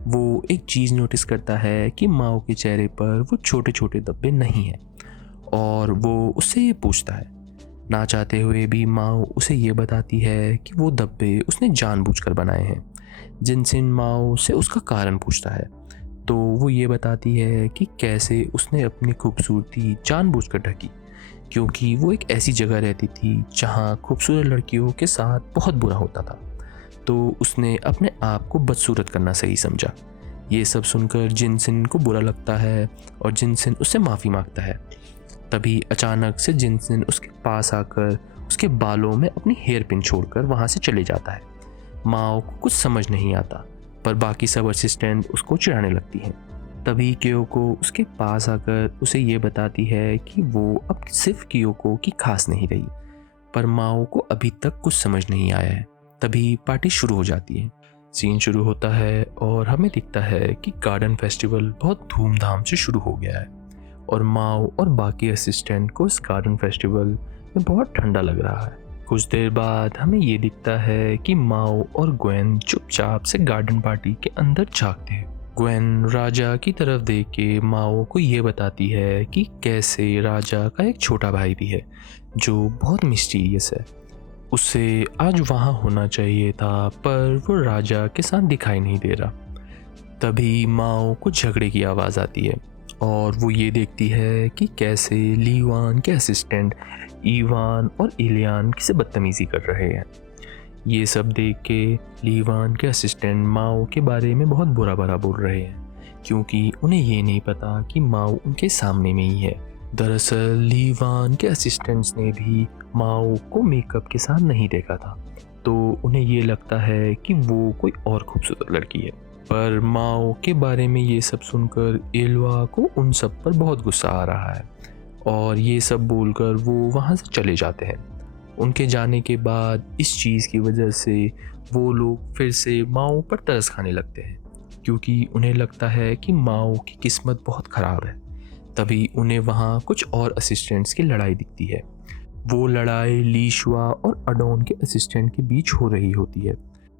वो एक चीज़ नोटिस करता है कि माओ के चेहरे पर वो छोटे छोटे धब्बे नहीं हैं और वो उससे ये पूछता है। ना चाहते हुए भी माओ उसे ये बताती है कि वो धब्बे उसने जानबूझकर बनाए हैं। जिनसिन माओ से उसका कारण पूछता है तो वो ये बताती है कि कैसे उसने अपनी खूबसूरती जानबूझकर ढकी, क्योंकि वो एक ऐसी जगह रहती थी जहाँ खूबसूरत लड़कियों के साथ बहुत बुरा होता था, तो उसने अपने आप को बदसूरत करना सही समझा। ये सब सुनकर जिनसिन को बुरा लगता है और जिनसिन उससे माफ़ी मांगता है। तभी अचानक से जिनसिन उसके पास आकर उसके बालों में अपनी हेयर पिन छोड़कर वहाँ से चले जाता है। माओ को कुछ समझ नहीं आता, पर बाकी सब असिस्टेंट उसको चिढ़ाने लगती हैं। तभी क्योको उसके पास आकर उसे ये बताती है कि वो अब सिर्फ क्योको की खास नहीं रही, पर माओ को अभी तक कुछ समझ नहीं आया है। तभी पार्टी शुरू हो जाती है। सीन शुरू होता है और हमें दिखता है कि गार्डन फेस्टिवल बहुत धूमधाम से शुरू हो गया है और माओ और बाकी असिस्टेंट को इस गार्डन फेस्टिवल में बहुत ठंडा लग रहा है। कुछ देर बाद हमें ये दिखता है कि माओ और ग्वेन चुपचाप से गार्डन पार्टी के अंदर झांकते हैं। ग्वेन राजा की तरफ देख के माओ को ये बताती है कि कैसे राजा का एक छोटा भाई भी है जो बहुत मिस्टीरियस है। उसे आज वहाँ होना चाहिए था, पर वो राजा के साथ दिखाई नहीं दे रहा। तभी माओ को झगड़े की आवाज़ आती है और वो ये देखती है कि कैसे लीवान के असिस्टेंट ईवान और इलियान से बदतमीज़ी कर रहे हैं। ये सब देख के लीवान के असिस्टेंट माओ के बारे में बहुत बुरा भला बोल रहे हैं, क्योंकि उन्हें ये नहीं पता कि माओ उनके सामने में ही है। दरअसल लीवान के असिस्टेंट्स ने भी माओ को मेकअप के साथ नहीं देखा था, तो उन्हें ये लगता है कि वो कोई और खूबसूरत लड़की है। पर माओ के बारे में ये सब सुनकर एलवा को उन सब पर बहुत गुस्सा आ रहा है और ये सब बोलकर वो वहाँ से चले जाते हैं। उनके जाने के बाद इस चीज़ की वजह से वो लोग फिर से माओ पर तरस खाने लगते हैं, क्योंकि उन्हें लगता है कि माओ की किस्मत बहुत ख़राब है। तभी उन्हें वहाँ कुछ और असिस्टेंट्स की लड़ाई दिखती है। वो लड़ाई लीशुआ और अडोन के असिस्टेंट के बीच हो रही होती है।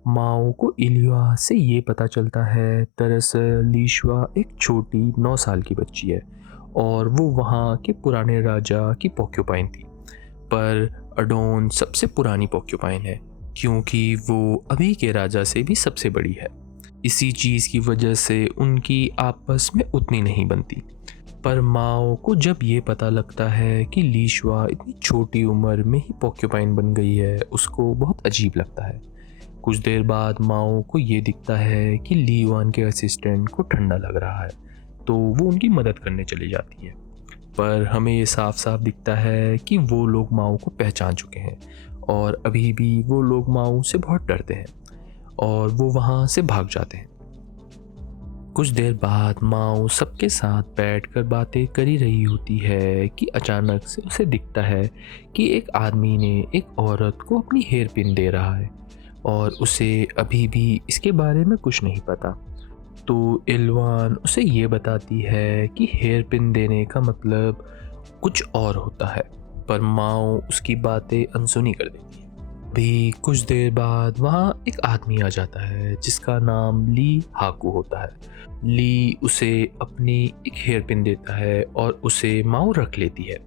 माओ को इलिया से ये पता चलता है, दरअसल लीशुआ एक छोटी 9 साल की बच्ची है और वो वहाँ के पुराने राजा की पोर्क्यूपाइन थी। पर अडोन सबसे पुरानी पोर्क्यूपाइन है, क्योंकि वो अभी के राजा से भी सबसे बड़ी है। इसी चीज़ की वजह से उनकी आपस में उतनी नहीं बनती। पर माओ को जब ये पता लगता है कि लीशुआ इतनी छोटी उम्र में ही पोर्क्यूपाइन बन गई है, उसको बहुत अजीब लगता है। कुछ देर बाद माओ को ये दिखता है कि लीवान के असिस्टेंट को ठंडा लग रहा है, तो वो उनकी मदद करने चली जाती है। पर हमें ये साफ साफ दिखता है कि वो लोग माओ को पहचान चुके हैं और अभी भी वो लोग माओ से बहुत डरते हैं। और वो वहाँ से भाग जाते हैं। कुछ देर बाद माओ सबके साथ बैठकर बातें करी रही होती है कि अचानक से उसे दिखता है कि एक आदमी ने एक औरत को अपनी हेयर पिन दे रहा है और उसे अभी भी इसके बारे में कुछ नहीं पता। तो इलवान उसे ये बताती है कि हेयर पिन देने का मतलब कुछ और होता है, पर माओ उसकी बातें अनसुनी कर देती है। भी कुछ देर बाद वहाँ एक आदमी आ जाता है जिसका नाम ली हाकू होता है। ली उसे अपनी एक हेयर पिन देता है और उसे माओ रख लेती है।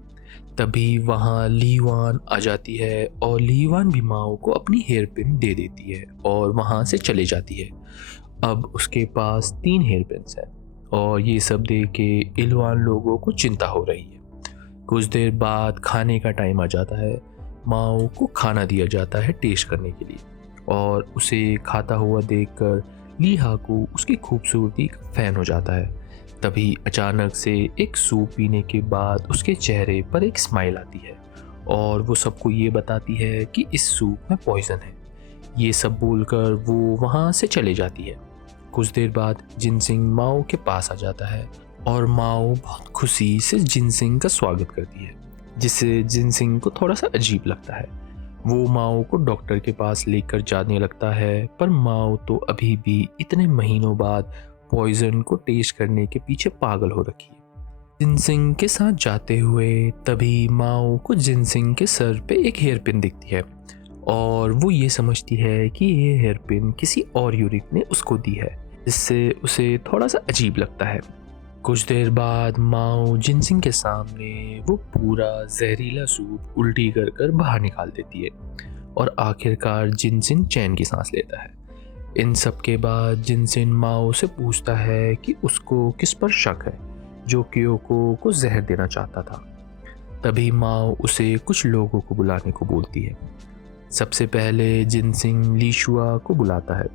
तभी वहाँ लीवान आ जाती है और लीवान भी माओ को अपनी हेयर पिन दे देती है और वहाँ से चले जाती है। अब उसके पास 3 हेयर पिन्स हैं और ये सब देख के इलवान लोगों को चिंता हो रही है। कुछ देर बाद खाने का टाइम आ जाता है। माओ को खाना दिया जाता है टेस्ट करने के लिए और उसे खाता हुआ देखकर ली हाकू उसकी खूबसूरती का फैन हो जाता है। तभी अचानक से एक सूप पीने के बाद उसके चेहरे पर एक स्माइल आती है और वो सबको ये बताती है कि इस सूप में पॉइजन है। ये सब बोलकर वो वहाँ से चले जाती है। कुछ देर बाद जिनसिंग माओ के पास आ जाता है और माओ बहुत खुशी से जिनसिंग का स्वागत करती है, जिससे जिनसिंग को थोड़ा सा अजीब लगता है। वो माओ को डॉक्टर के पास लेकर जाने लगता है, पर माओ तो अभी भी इतने महीनों बाद पॉइजन को टेस्ट करने के पीछे पागल हो रखी है। जिनसिंग के साथ जाते हुए तभी माओ को जिनसिंग के सर पे एक हेयर पिन दिखती है और वो ये समझती है कि ये हेयर पिन किसी और यूनिट ने उसको दी है, जिससे उसे थोड़ा सा अजीब लगता है। कुछ देर बाद माओ जिनसिंग के सामने वो पूरा जहरीला सूप उल्टी कर कर बाहर निकाल देती है और आखिरकार जिनसिंग चैन की सांस लेता है। इन सब के बाद जिनसिंग माओ से पूछता है कि उसको किस पर शक है जो क्योको को जहर देना चाहता था। तभी माओ उसे कुछ लोगों को बुलाने को बोलती है। सबसे पहले जिनसिंग लीशुआ को बुलाता है।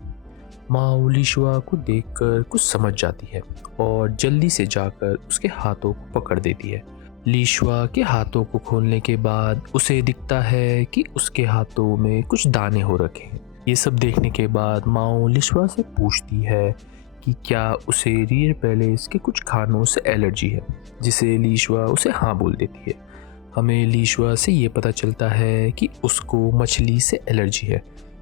माओ लीशुआ को देखकर कुछ समझ जाती है और जल्दी से जाकर उसके हाथों को पकड़ देती है। लीशुआ के हाथों को खोलने के बाद उसे दिखता है कि उसके हाथों में कुछ दाने हो रखे हैं। ये सब देखने के बाद माओ लीशुआ से पूछती है कि क्या उसे रियर पैलेस के कुछ खानों से एलर्जी है, जिसे लीशुआ उसे हाँ बोल देती है। हमें लीशुआ से ये पता चलता है कि उसको मछली से एलर्जी है,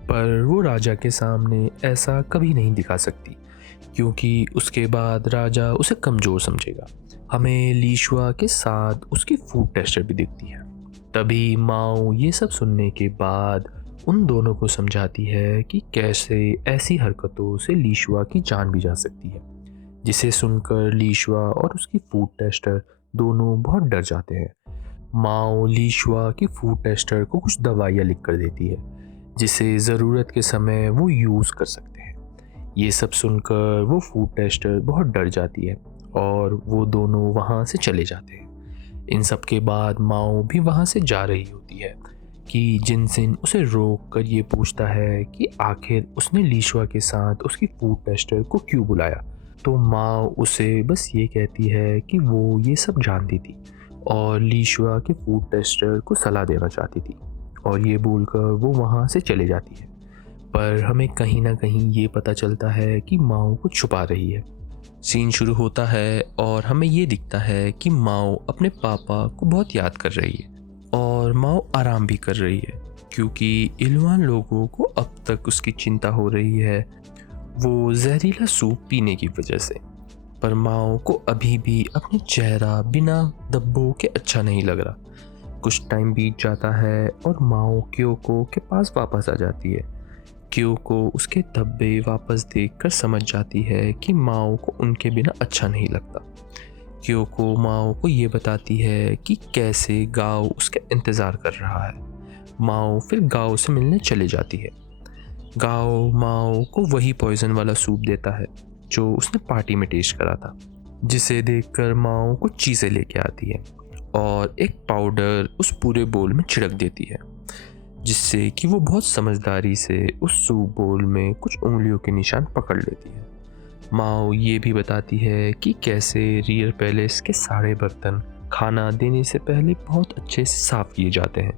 पर वो राजा के सामने ऐसा कभी नहीं दिखा सकती क्योंकि उसके बाद राजा उसे कमज़ोर समझेगा। हमें लीशुआ के साथ उसकी फूड टेस्टर भी दिखती है। तभी माओ ये सब सुनने के बाद उन दोनों को समझाती है कि कैसे ऐसी हरकतों से लीशुआ की जान भी जा सकती है, जिसे सुनकर लीशुआ और उसकी फूड टेस्टर दोनों बहुत डर जाते हैं। माओ लीशुआ की फूड टेस्टर को कुछ दवाइयाँ लिख कर देती है जिसे ज़रूरत के समय वो यूज़ कर सकते हैं। ये सब सुनकर वो फूड टेस्टर बहुत डर जाती है और वो दोनों वहाँ से चले जाते हैं। इन सब के बाद माओ भी वहाँ से जा रही होती है कि जिनसिन उसे रोक कर ये पूछता है कि आखिर उसने लीशुआ के साथ उसकी फूड टेस्टर को क्यों बुलाया। तो माओ उसे बस ये कहती है कि वो ये सब जानती थी और लीशुआ के फूड टेस्टर को सलाह देना चाहती थी, और ये बोलकर वो वहाँ से चले जाती है। पर हमें कहीं ना कहीं ये पता चलता है कि माओ को छुपा रही है। सीन शुरू होता है और हमें ये दिखता है कि माओ अपने पापा को बहुत याद कर रही है और माओ आराम भी कर रही है क्योंकि इलवान लोगों को अब तक उसकी चिंता हो रही है वो जहरीला सूप पीने की वजह से। पर माओ को अभी भी अपनी चेहरा बिना धब्बों के अच्छा नहीं लग रहा। कुछ टाइम बीत जाता है और माओ क्योको के पास वापस आ जाती है। क्योको उसके धब्बे वापस देखकर समझ जाती है कि माओ को उनके बिना अच्छा नहीं लगता। क्योको माओ को ये बताती है कि कैसे गाओ उसका इंतज़ार कर रहा है। माओ फिर गाओ से मिलने चले जाती है। गाओ माओ को वही पॉइजन वाला सूप देता है जो उसने पार्टी में टेस्ट करा था, जिसे देखकर माओ कुछ चीज़ें लेके आती है और एक पाउडर उस पूरे बोल में छिड़क देती है, जिससे कि वो बहुत समझदारी से उस सूप बोल में कुछ उंगलियों के निशान पकड़ लेती है। माओ ये भी बताती है कि कैसे रियर पैलेस के सारे बर्तन खाना देने से पहले बहुत अच्छे से साफ़ किए जाते हैं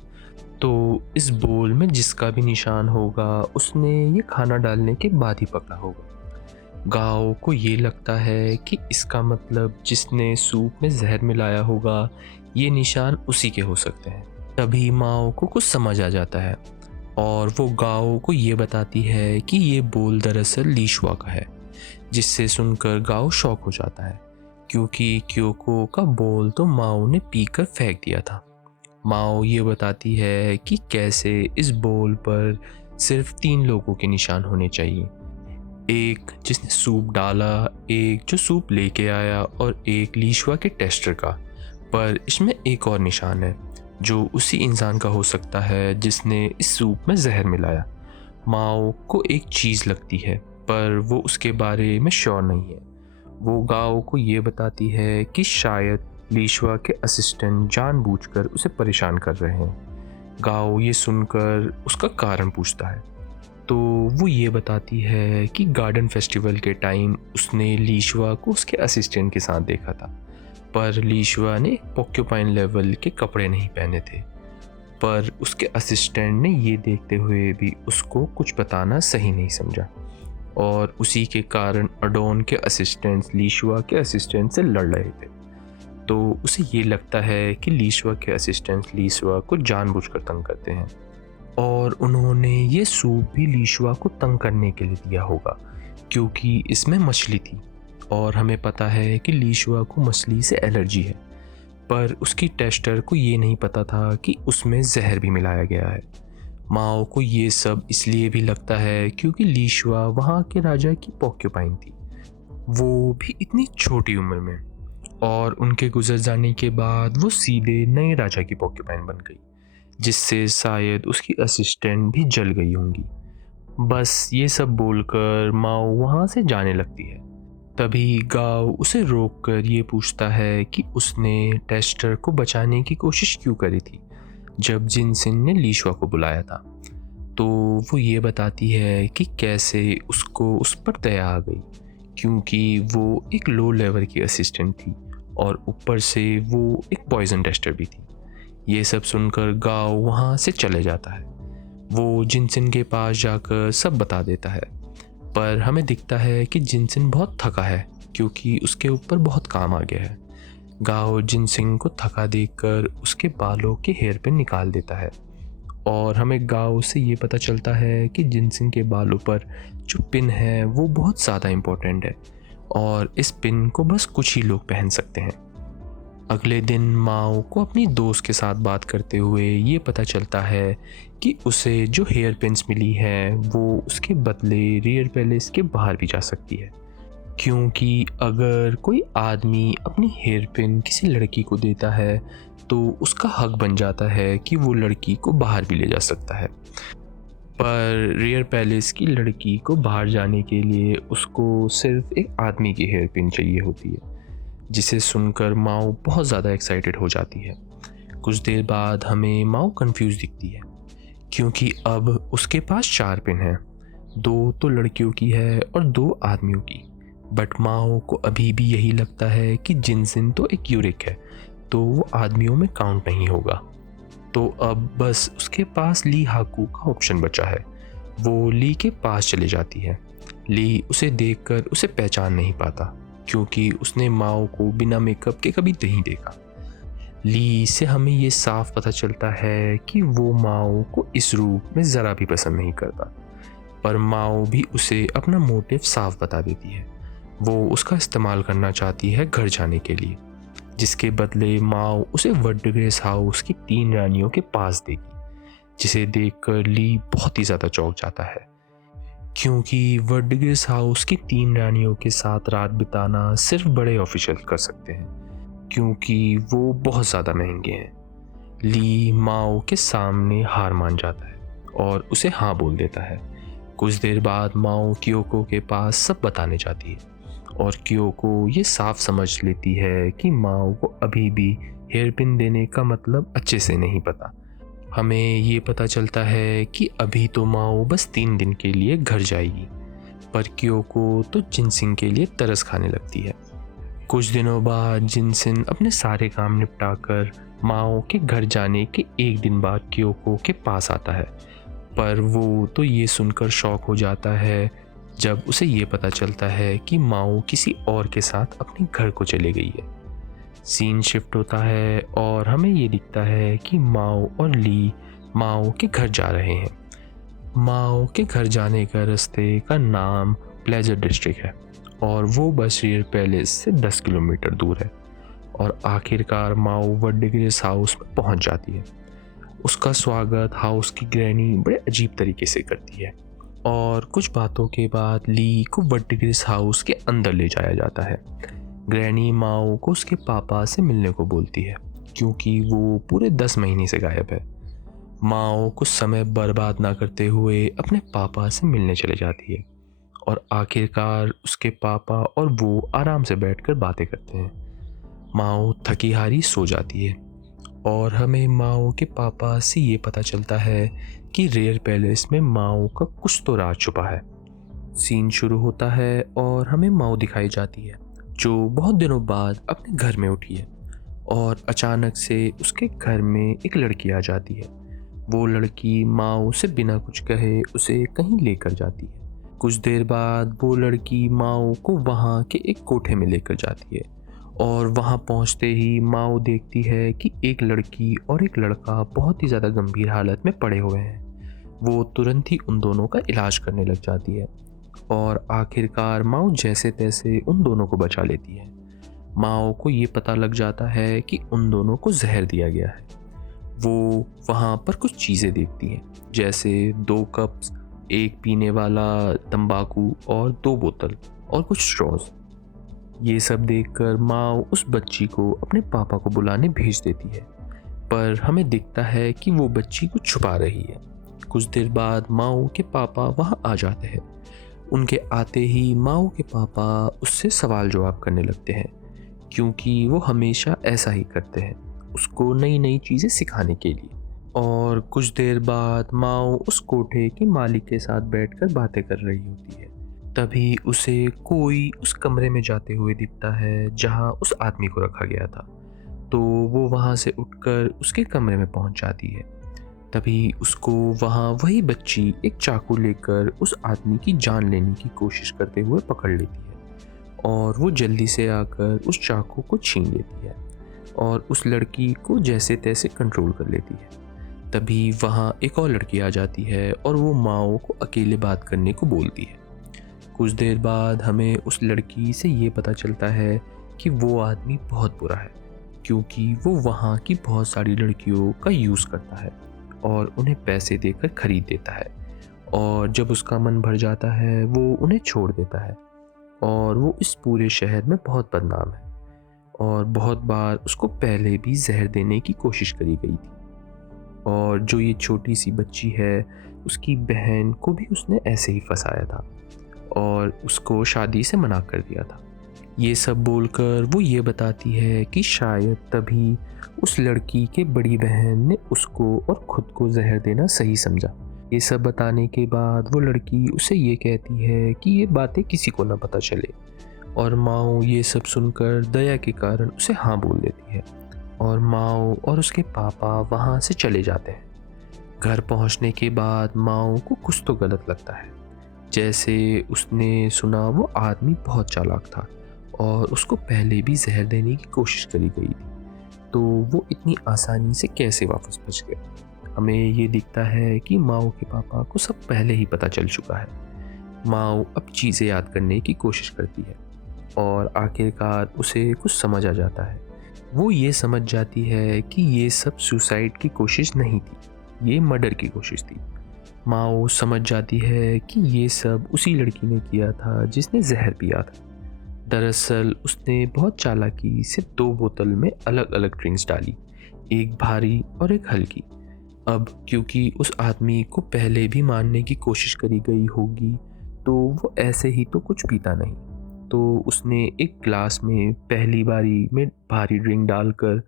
तो इस बोल में जिसका भी निशान होगा उसने ये खाना डालने के बाद ही पकड़ा होगा। गाओ को ये लगता है कि इसका मतलब जिसने सूप में जहर मिलाया होगा ये निशान उसी के हो सकते हैं। तभी माओ को कुछ समझ आ जाता है और वो गाओ को ये बताती है कि ये बोल दरअसल लीशुआ का है, जिससे सुनकर गाओ शॉक हो जाता है क्योंकि क्योको का बोल तो माओ ने पीकर फेंक दिया था। माओ ये बताती है कि कैसे इस बोल पर सिर्फ 3 लोगों के निशान होने चाहिए, एक जिसने सूप डाला, एक जो सूप लेके आया और एक लीशुआ के टेस्टर का। पर इसमें एक और निशान है जो उसी इंसान का हो सकता है जिसने इस सूप में जहर मिलाया। माओ को एक चीज़ लगती है पर वो उसके बारे में श्योर नहीं है। वो गाओ को ये बताती है कि शायद लीशुआ के असिस्टेंट जानबूझकर उसे परेशान कर रहे हैं। गाओ ये सुनकर उसका कारण पूछता है तो वो ये बताती है कि गार्डन फेस्टिवल के टाइम उसने लीशुआ को उसके असिस्टेंट के साथ देखा था, पर लीशुआ ने पोक्यूपाइन लेवल के कपड़े नहीं पहने थे। पर उसके असिस्टेंट ने ये देखते हुए भी उसको कुछ बताना सही नहीं समझा और उसी के कारण अडोन के असिस्टेंट्स लीशुआ के असिस्टेंट से लड़ रहे थे। तो उसे ये लगता है कि लीशुआ के असिस्टेंट्स लीशुआ को जानबूझकर तंग करते हैं और उन्होंने ये सूप भी लीशुआ को तंग करने के लिए दिया होगा क्योंकि इसमें मछली थी और हमें पता है कि लीशुआ को मछली से एलर्जी है। पर उसकी टेस्टर को ये नहीं पता था कि उसमें जहर भी मिलाया गया है। माओ को ये सब इसलिए भी लगता है क्योंकि लीशुआ वहाँ के राजा की पोक्यूपाइन थी, वो भी इतनी छोटी उम्र में, और उनके गुजर जाने के बाद वो सीधे नए राजा की पोक्यूपाइन बन गई, जिससे शायद उसकी असिस्टेंट भी जल गई होंगी। बस ये सब बोलकर माओ वहाँ से जाने लगती है। तभी गाओ उसे रोककर ये पूछता है कि उसने टेस्टर को बचाने की कोशिश क्यों करी थी जब जिनसिन ने लीशुआ को बुलाया था। तो वो ये बताती है कि कैसे उसको उस पर दया आ गई क्योंकि वो एक लो लेवल की असिस्टेंट थी और ऊपर से वो एक पॉइजन टेस्टर भी थी। ये सब सुनकर गाओ वहाँ से चले जाता है। वो जिनसिन के पास जाकर सब बता देता है, पर हमें दिखता है कि जिनसिन बहुत थका है क्योंकि उसके ऊपर बहुत काम आ गया है। गाओ जिनसिन को थका देखकर उसके बालों के हेयर पिन निकाल देता है और हमें गाओ से ये पता चलता है कि जिनसिन के बालों पर जो पिन है वो बहुत ज़्यादा इम्पोर्टेंट है और इस पिन को बस कुछ ही लोग पहन सकते हैं। अगले दिन माओ को अपनी दोस्त के साथ बात करते हुए ये पता चलता है कि उसे जो हेयर पिन्स मिली है वो उसके बदले रियर पैलेस के बाहर भी जा सकती है, क्योंकि अगर कोई आदमी अपनी हेयर पिन किसी लड़की को देता है तो उसका हक बन जाता है कि वो लड़की को बाहर भी ले जा सकता है। पर रियर पैलेस की लड़की को बाहर जाने के लिए उसको सिर्फ एक आदमी की हेयर पिन चाहिए होती है, जिसे सुनकर माओ बहुत ज़्यादा एक्साइटेड हो जाती है। कुछ देर बाद हमें माओ कंफ्यूज दिखती है क्योंकि अब उसके पास 4 पिन हैं, 2 तो लड़कियों की है और 2 आदमियों की। बट माओ को अभी भी यही लगता है कि जिनसिन तो एक यूरिक है तो वो आदमियों में काउंट नहीं होगा। तो अब बस उसके पास ली हाकू का ऑप्शन बचा है। वो ली के पास चले जाती है। ली उसे देखकर उसे पहचान नहीं पाता क्योंकि उसने माओ को बिना मेकअप के कभी नहीं देखा। ली से हमें ये साफ पता चलता है कि वो माओ को इस रूप में ज़रा भी पसंद नहीं करता, पर माओ भी उसे अपना मोटिव साफ बता देती है। वो उसका इस्तेमाल करना चाहती है घर जाने के लिए, जिसके बदले माओ उसे वर्डग्रेस हाउस की 3 रानियों के पास देगी, जिसे देखकर ली बहुत ही ज़्यादा चौंक जाता है क्योंकि वर्डग्रेस हाउस की 3 रानियों के साथ रात बिताना सिर्फ बड़े ऑफिशियल कर सकते हैं क्योंकि वो बहुत ज़्यादा महंगे हैं। ली माओ के सामने हार मान जाता है और उसे हाँ बोल देता है। कुछ देर बाद माओ क्योको के पास सब बताने जाती है और क्योको ये साफ समझ लेती है कि माओ को अभी भी हेयर पिन देने का मतलब अच्छे से नहीं पता। हमें ये पता चलता है कि अभी तो माओ बस 3 दिन के लिए घर जाएगी, पर क्योको तो जिनसिन के लिए तरस खाने लगती है। कुछ दिनों बाद जिनसिन अपने सारे काम निपटाकर माओ के घर जाने के एक दिन बाद क्योको के पास आता है, पर वो तो ये सुनकर शॉक हो जाता है जब उसे ये पता चलता है कि माओ किसी और के साथ अपने घर को चले गई है। सीन शिफ्ट होता है और हमें ये दिखता है कि माओ और ली माओ के घर जा रहे हैं। माओ के घर जाने का रास्ते का नाम प्लेजर डिस्ट्रिक्ट है और वो बशीर पैलेस से 10 किलोमीटर दूर है। और आखिरकार माओ वर्डिग्रेस हाउस में पहुंच जाती है। उसका स्वागत हाउस की ग्रैनी बड़े अजीब तरीके से करती है और कुछ बातों के बाद ली को वर्डिग्रेस हाउस के अंदर ले जाया जाता है। ग्रैनी माओ को उसके पापा से मिलने को बोलती है क्योंकि वो पूरे 10 महीने से गायब है। माओ कुछ समय बर्बाद ना करते हुए अपने पापा से मिलने चले जाती है और आखिरकार उसके पापा और वो आराम से बैठकर बातें करते हैं। माओ थकी हारी सो जाती है और हमें माओ के पापा से ये पता चलता है कि रेयर पैलेस में माओ का कुछ तो राज छुपा है। सीन शुरू होता है और हमें माओ दिखाई जाती है जो बहुत दिनों बाद अपने घर में उठी है और अचानक से उसके घर में एक लड़की आ जाती है। वो लड़की माओ से बिना कुछ कहे उसे कहीं लेकर जाती है। कुछ देर बाद वो लड़की माओ को वहाँ के एक कोठे में लेकर जाती है और वहाँ पहुँचते ही माओ देखती है कि एक लड़की और एक लड़का बहुत ही ज़्यादा गंभीर हालत में पड़े हुए हैं। वो तुरंत ही उन दोनों का इलाज करने लग जाती है और आखिरकार माओ जैसे तैसे उन दोनों को बचा लेती है। माओ को ये पता लग जाता है कि उन दोनों को जहर दिया गया है। वो वहाँ पर कुछ चीज़ें देखती हैं जैसे 2 कप्स, एक पीने वाला तंबाकू और 2 बोतल और कुछ स्ट्रॉज। ये सब देखकर माओ उस बच्ची को अपने पापा को बुलाने भेज देती है, पर हमें दिखता है कि वो बच्ची को छुपा रही है। कुछ देर बाद माओ के पापा वहाँ आ जाते हैं। उनके आते ही माओ के पापा उससे सवाल जवाब करने लगते हैं क्योंकि वो हमेशा ऐसा ही करते हैं, उसको नई नई चीज़ें सिखाने के लिए। और कुछ देर बाद माओ उस कोठे के मालिक के साथ बैठकर बातें कर रही होती है। तभी उसे कोई उस कमरे में जाते हुए दिखता है जहाँ उस आदमी को रखा गया था, तो वो वहाँ से उठकर उसके कमरे में पहुँच जाती है। तभी उसको वहाँ वही बच्ची एक चाकू लेकर उस आदमी की जान लेने की कोशिश करते हुए पकड़ लेती है और वो जल्दी से आकर उस चाकू को छीन लेती है और उस लड़की को जैसे तैसे कंट्रोल कर लेती है। तभी वहाँ एक और लड़की आ जाती है और वो माओ को अकेले बात करने को बोलती है। कुछ देर बाद हमें उस लड़की से ये पता चलता है कि वो आदमी बहुत बुरा है क्योंकि वो वहाँ की बहुत सारी लड़कियों का यूज़ करता है और उन्हें पैसे देकर खरीद देता है और जब उसका मन भर जाता है वो उन्हें छोड़ देता है और वो इस पूरे शहर में बहुत बदनाम है और बहुत बार उसको पहले भी जहर देने की कोशिश करी गई थी। और जो ये छोटी सी बच्ची है उसकी बहन को भी उसने ऐसे ही फंसाया था और उसको शादी से मना कर दिया था। ये सब बोलकर वो ये बताती है कि शायद तभी उस लड़की के बड़ी बहन ने उसको और खुद को जहर देना सही समझा। ये सब बताने के बाद वो लड़की उसे ये कहती है कि ये बातें किसी को ना पता चले और माओ ये सब सुनकर दया के कारण उसे हाँ बोल देती है और माओ और उसके पापा वहाँ से चले जाते हैं। घर पहुँचने के बाद माओ को कुछ तो गलत लगता है, जैसे उसने सुना वो आदमी बहुत चालाक था और उसको पहले भी जहर देने की कोशिश करी गई थी, तो वो इतनी आसानी से कैसे वापस बच गया। हमें ये दिखता है कि माओ के पापा को सब पहले ही पता चल चुका है। माओ अब चीज़ें याद करने की कोशिश करती है और आखिरकार उसे कुछ समझ आ जाता है। वो ये समझ जाती है कि ये सब सुसाइड की कोशिश नहीं थी, ये मर्डर की कोशिश थी। माओ समझ जाती है कि ये सब उसी लड़की ने किया था जिसने जहर पिया था। दरअसल उसने बहुत चालाकी से 2 बोतल में अलग अलग ड्रिंक्स डाली, एक भारी और एक हल्की। अब क्योंकि उस आदमी को पहले भी मारने की कोशिश करी गई होगी तो वो ऐसे ही तो कुछ पीता नहीं, तो उसने एक ग्लास में पहली बारी में भारी ड्रिंक डालकर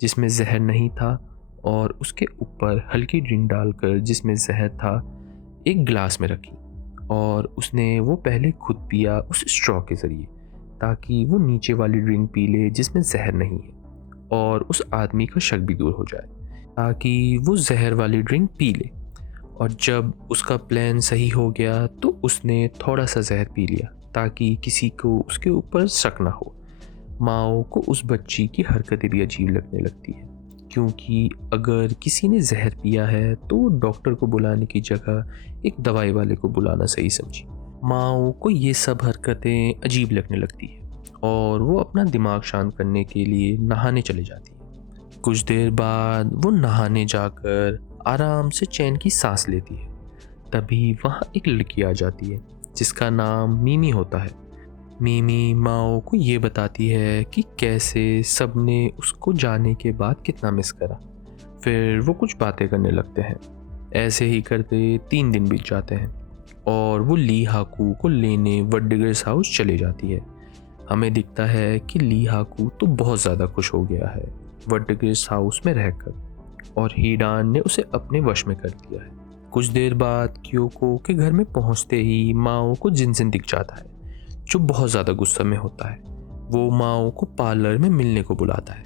जिसमें जहर नहीं था और उसके ऊपर हल्की ड्रिंक डालकर जिसमें जहर था एक गिलास में रखी और उसने वो पहले खुद पिया उस स्ट्रॉ के ज़रिए ताकि वो नीचे वाली ड्रिंक पी ले जिसमें जहर नहीं है। और उस आदमी का शक भी दूर हो जाए ताकि वो जहर वाली ड्रिंक पी ले। और जब उसका प्लान सही हो गया तो उसने थोड़ा सा जहर पी लिया ताकि किसी को उसके ऊपर शक ना हो। माओ को उस बच्ची की हरकतें भी अजीब लगने लगती है, क्योंकि अगर किसी ने जहर पिया है तो वो डॉक्टर को बुलाने की जगह एक दवाई वाले को बुलाना सही समझी। माओ को ये सब हरकतें अजीब लगने लगती है और वो अपना दिमाग शांत करने के लिए नहाने चले जाती है। कुछ देर बाद वो नहाने जाकर आराम से चैन की सांस लेती है। तभी वहाँ एक लड़की आ जाती है जिसका नाम मीमी होता है। मीमी माओ को ये बताती है कि कैसे सबने उसको जाने के बाद कितना मिस करा। फिर वो कुछ बातें करने लगते हैं। ऐसे ही करते 3 दिन बीत जाते हैं और वो ली हाकू को लेने वर्डिगर्स हाउस चले जाती है। हमें दिखता है कि ली हाकू तो बहुत ज़्यादा खुश हो गया है वर्डिगर्स हाउस में रहकर, और हीडान ने उसे अपने वश में कर दिया है। कुछ देर बाद क्योको के घर में पहुंचते ही माओ को जिनसिन दिख जाता है, जो बहुत ज़्यादा गुस्से में होता है। वो माओ को पार्लर में मिलने को बुलाता है।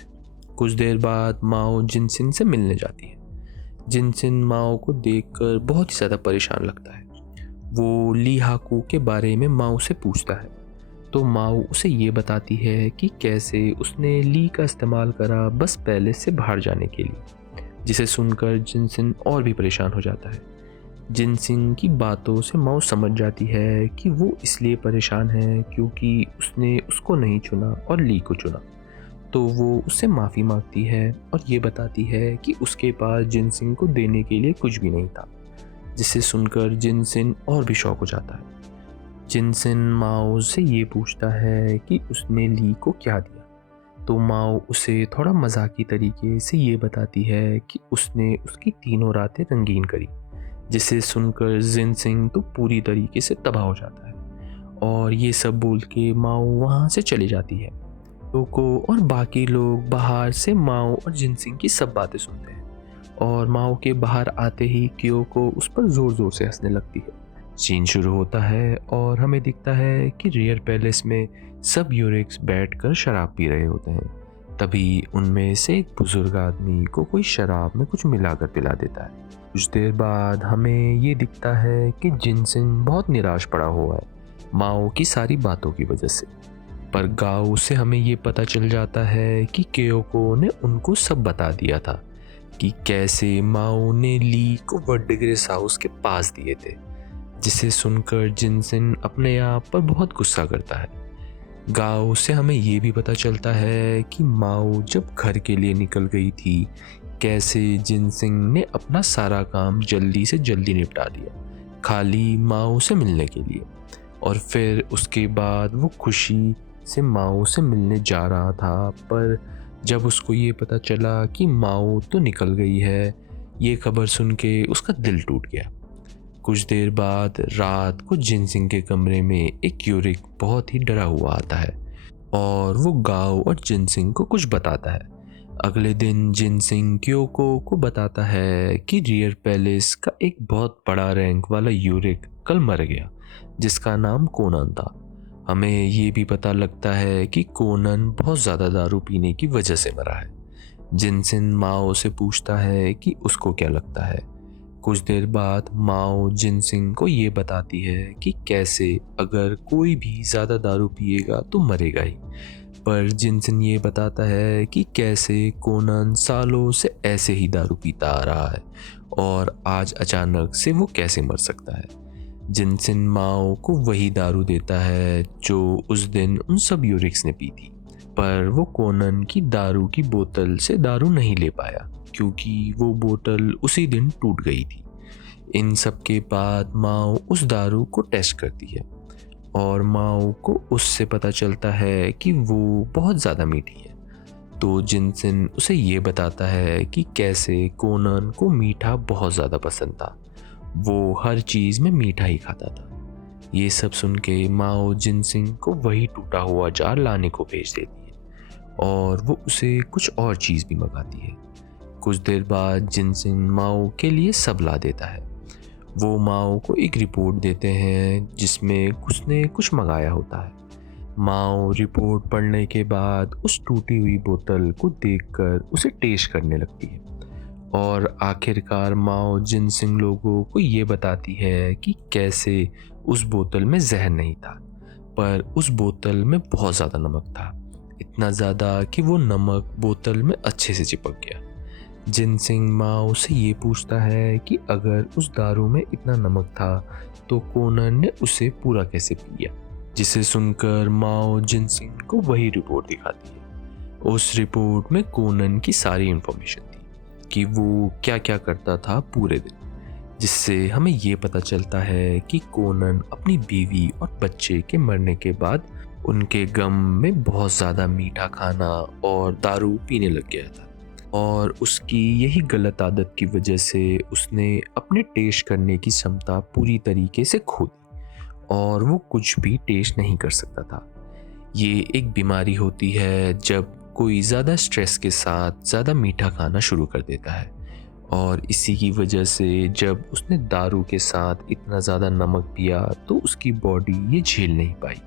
कुछ देर बाद माओ जिनसिन से मिलने जाती है। जिनसिन माओ को देखकर बहुत ही ज़्यादा परेशान लगता है। वो ली हाकू के बारे में माओ से पूछता है तो माओ उसे ये बताती है कि कैसे उसने ली का इस्तेमाल करा बस पैलेस से बाहर जाने के लिए, जिसे सुनकर जिनसिन और भी परेशान हो जाता है। जिनसिन की बातों से माओ समझ जाती है कि वो इसलिए परेशान है क्योंकि उसने उसको नहीं चुना और ली को चुना। तो वो उससे माफ़ी मांगती है और ये बताती है कि उसके पास जिनसिन को देने के लिए कुछ भी नहीं था, जिसे सुनकर जिनसिन और भी शॉक हो जाता है। जिनसिन माओ से ये पूछता है कि उसने ली को क्या दिया, तो माओ उसे थोड़ा मजाकी तरीके से ये बताती है कि उसने उसकी 3 रातें रंगीन करी, जिसे सुनकर जिनसिन तो पूरी तरीके से तबाह हो जाता है। और ये सब बोल के माओ वहाँ से चली जाती है। टोको और बाकी लोग बाहर से माओ और जिनसिन की सब बातें सुनते हैं, और माओ के बाहर आते ही क्योको उस पर ज़ोर ज़ोर से हंसने लगती है। सीन शुरू होता है और हमें दिखता है कि रियर पैलेस में सब यूरिक्स बैठकर शराब पी रहे होते हैं। तभी उनमें से एक बुजुर्ग आदमी को कोई शराब में कुछ मिलाकर पिला देता है। कुछ देर बाद हमें ये दिखता है कि जिनसिन बहुत निराश पड़ा हुआ है माओ की सारी बातों की वजह से। पर गाओ से हमें ये पता चल जाता है कि क्योको ने उनको सब बता दिया था कि कैसे माओ ने ली को वर्डिग्रेस हाउस के पास दिए थे, जिसे सुनकर जिनसिन अपने आप पर बहुत गुस्सा करता है। गाओ से हमें ये भी पता चलता है कि माओ जब घर के लिए निकल गई थी, कैसे जिनसिन ने अपना सारा काम जल्दी से जल्दी निपटा दिया, खाली माओ से मिलने के लिए। और फिर उसके बाद वो खुशी से माओ से मिलने जा रहा था, पर जब उसको ये पता चला कि माओ तो निकल गई है, ये खबर सुन के उसका दिल टूट गया। कुछ देर बाद रात को जिनसिन के कमरे में एक यूरिक बहुत ही डरा हुआ आता है और वो गाओ और जिनसिन को कुछ बताता है। अगले दिन जिनसिन क्योको को बताता है कि रियर पैलेस का एक बहुत बड़ा रैंक वाला यूरिक कल मर गया, जिसका नाम कोनन था। हमें ये भी पता लगता है कि कोनन बहुत ज़्यादा दारू पीने की वजह से मरा है। जिनसिन माओ से पूछता है कि उसको क्या लगता है। कुछ देर बाद माओ जिनसिन को ये बताती है कि कैसे अगर कोई भी ज़्यादा दारू पिएगा तो मरेगा ही, पर जिनसिन ये बताता है कि कैसे कोनन सालों से ऐसे ही दारू पीता आ रहा है और आज अचानक से वो कैसे मर सकता है। जिनसिन माओ को वही दारू देता है जो उस दिन उन सब यूरिक्स ने पी थी, पर वो कोनन की दारू की बोतल से दारू नहीं ले पाया क्योंकि वो बोतल उसी दिन टूट गई थी। इन सब के बाद माओ उस दारू को टेस्ट करती है और माओ को उससे पता चलता है कि वो बहुत ज़्यादा मीठी है। तो जिनसिन उसे ये बताता है कि कैसे कोनन को मीठा बहुत ज़्यादा पसंद था, वो हर चीज़ में मीठा ही खाता था। ये सब सुन के माओ जिनसिन को वही टूटा हुआ जार लाने को भेज देती है और वो उसे कुछ और चीज़ भी मंगाती है। कुछ देर बाद जिनसिन माओ के लिए सब ला देता है। वो माओ को एक रिपोर्ट देते हैं जिसमें उसने कुछ मंगाया होता है। माओ रिपोर्ट पढ़ने के बाद उस टूटी हुई बोतल को देखकर उसे टेस्ट करने लगती है और आखिरकार माओ जिनसिंग लोगों को ये बताती है कि कैसे उस बोतल में जहर नहीं था, पर उस बोतल में बहुत ज़्यादा नमक था, इतना ज़्यादा कि वो नमक बोतल में अच्छे से चिपक गया। जिनसिंग माओ से ये पूछता है कि अगर उस दारू में इतना नमक था तो कोनन ने उसे पूरा कैसे पिया, जिसे सुनकर माओ जिनसिंग को वही रिपोर्ट दिखाती है। उस रिपोर्ट में कोनन की सारी इंफॉर्मेशन थी कि वो क्या क्या करता था पूरे दिन, जिससे हमें ये पता चलता है कि कोनन अपनी बीवी और बच्चे के मरने के बाद उनके गम में बहुत ज़्यादा मीठा खाना और दारू पीने लग गया था और उसकी यही गलत आदत की वजह से उसने अपने टेस्ट करने की क्षमता पूरी तरीके से खो दी और वो कुछ भी टेस्ट नहीं कर सकता था। ये एक बीमारी होती है जब कोई ज़्यादा स्ट्रेस के साथ ज़्यादा मीठा खाना शुरू कर देता है और इसी की वजह से जब उसने दारू के साथ इतना ज़्यादा नमक पिया तो उसकी बॉडी ये झेल नहीं पाई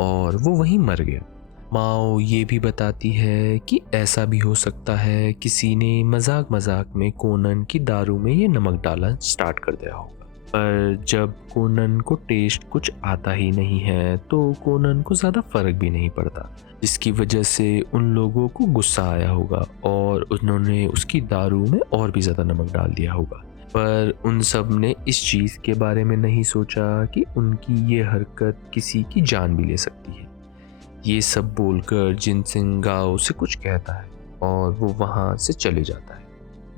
और वो वहीं मर गया। माओ ये भी बताती है कि ऐसा भी हो सकता है किसी ने मजाक मजाक में कोनन की दारू में ये नमक डालना स्टार्ट कर दिया होगा, पर जब कोनन को टेस्ट कुछ आता ही नहीं है तो कोनन को ज़्यादा फर्क भी नहीं पड़ता, जिसकी वजह से उन लोगों को गुस्सा आया होगा और उन्होंने उसकी दारू में और भी ज़्यादा नमक डाल दिया होगा। पर उन सब ने इस चीज़ के बारे में नहीं सोचा कि उनकी ये हरकत किसी की जान भी ले सकती है। ये सब बोलकर जिनसिंग गाओ से कुछ कहता है और वो वहाँ से चले जाता है।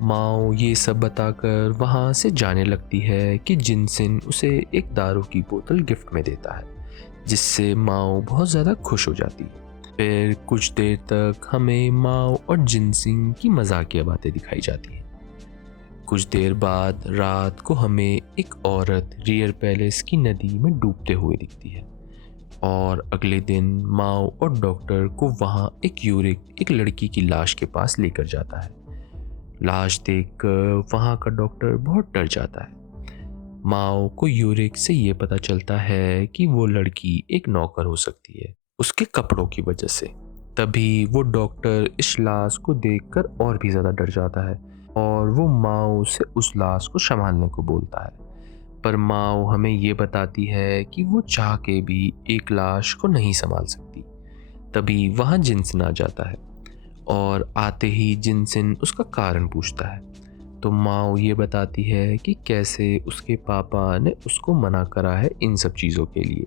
माओ ये सब बताकर वहाँ से जाने लगती है कि जिनसिंग उसे एक दारू की बोतल गिफ्ट में देता है, जिससे माओ बहुत ज़्यादा खुश हो जाती है। फिर कुछ देर तक हमें माओ और जिनसिंग की मजाकिया बातें दिखाई जाती हैं। कुछ देर बाद रात को हमें एक औरत रियर पैलेस की नदी में डूबते हुए दिखती है और अगले दिन माओ और डॉक्टर को वहाँ एक लड़की की लाश के पास लेकर जाता है। लाश देखकर वहाँ का डॉक्टर बहुत डर जाता है। माओ को यूरिक से ये पता चलता है कि वो लड़की एक नौकर हो सकती है उसके कपड़ों की वजह से। तभी वो डॉक्टर इस लाश को देखकर और भी ज़्यादा डर जाता है और वो माओ से उस लाश को संभालने को बोलता है, पर माओ हमें ये बताती है कि वो चाह के भी एक लाश को नहीं संभाल सकती। तभी वहाँ जिनसिन आ जाता है और आते ही जिनसिन उसका कारण पूछता है, तो माओ ये बताती है कि कैसे उसके पापा ने उसको मना करा है इन सब चीज़ों के लिए,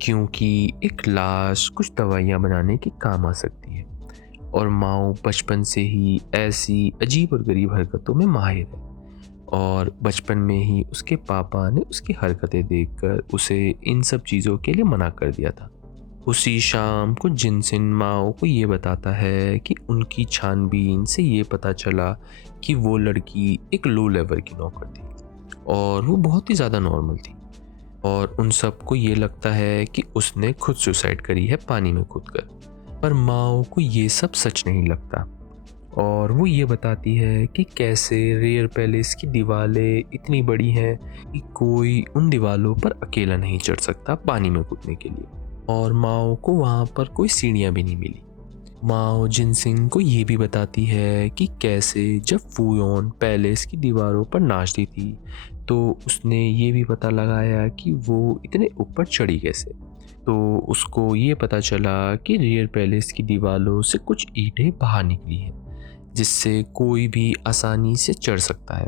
क्योंकि एक लाश कुछ दवाइयाँ बनाने के काम आ सकती है और माओ बचपन से ही ऐसी अजीब और गरीब हरकतों में माहिर है और बचपन में ही उसके पापा ने उसकी हरकतें देखकर उसे इन सब चीज़ों के लिए मना कर दिया था। उसी शाम को जिनसिन माओ को ये बताता है कि उनकी छानबीन से ये पता चला कि वो लड़की एक लो लेवल की नौकर थी और वो बहुत ही ज़्यादा नॉर्मल थी और उन सबको ये लगता है कि उसने खुद सुसाइड करी है पानी में कूदकर, पर माओ को ये सब सच नहीं लगता और वो ये बताती है कि कैसे रेयर पैलेस की दीवारें इतनी बड़ी हैं कि कोई उन दीवारों पर अकेला नहीं चढ़ सकता पानी में कूदने के लिए, और माओ को वहाँ पर कोई सीढ़ियाँ भी नहीं मिली। माओ जिनसिंग को ये भी बताती है कि कैसे जब फूयोन पैलेस की दीवारों पर नाचती थी तो उसने ये भी पता लगाया कि वो इतने ऊपर चढ़ी कैसे। तो उसको ये पता चला कि रियर पैलेस की दीवारों से कुछ ईंटें बाहर निकली हैं जिससे कोई भी आसानी से चढ़ सकता है।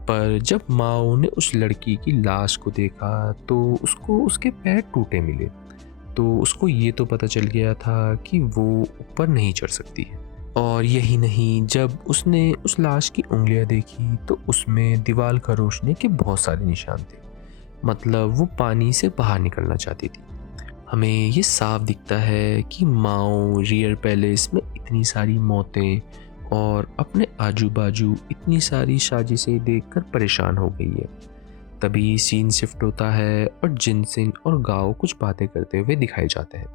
पर जब माओ ने उस लड़की की लाश को देखा तो उसको उसके पैर टूटे मिले, तो उसको ये तो पता चल गया था कि वो ऊपर नहीं चढ़ सकती है। और यही नहीं, जब उसने उस लाश की उंगलियां देखी तो उसमें दीवार खरोचने के बहुत सारे निशान थे, मतलब वो पानी से बाहर निकलना चाहती थी। हमें ये साफ दिखता है कि माओ रियर पैलेस में इतनी सारी मौतें और अपने आजू बाजू इतनी सारी साजिशें देखकर परेशान हो गई है। तभी सीन शिफ्ट होता है और जिनसिन और गाओ कुछ बातें करते हुए दिखाए जाते हैं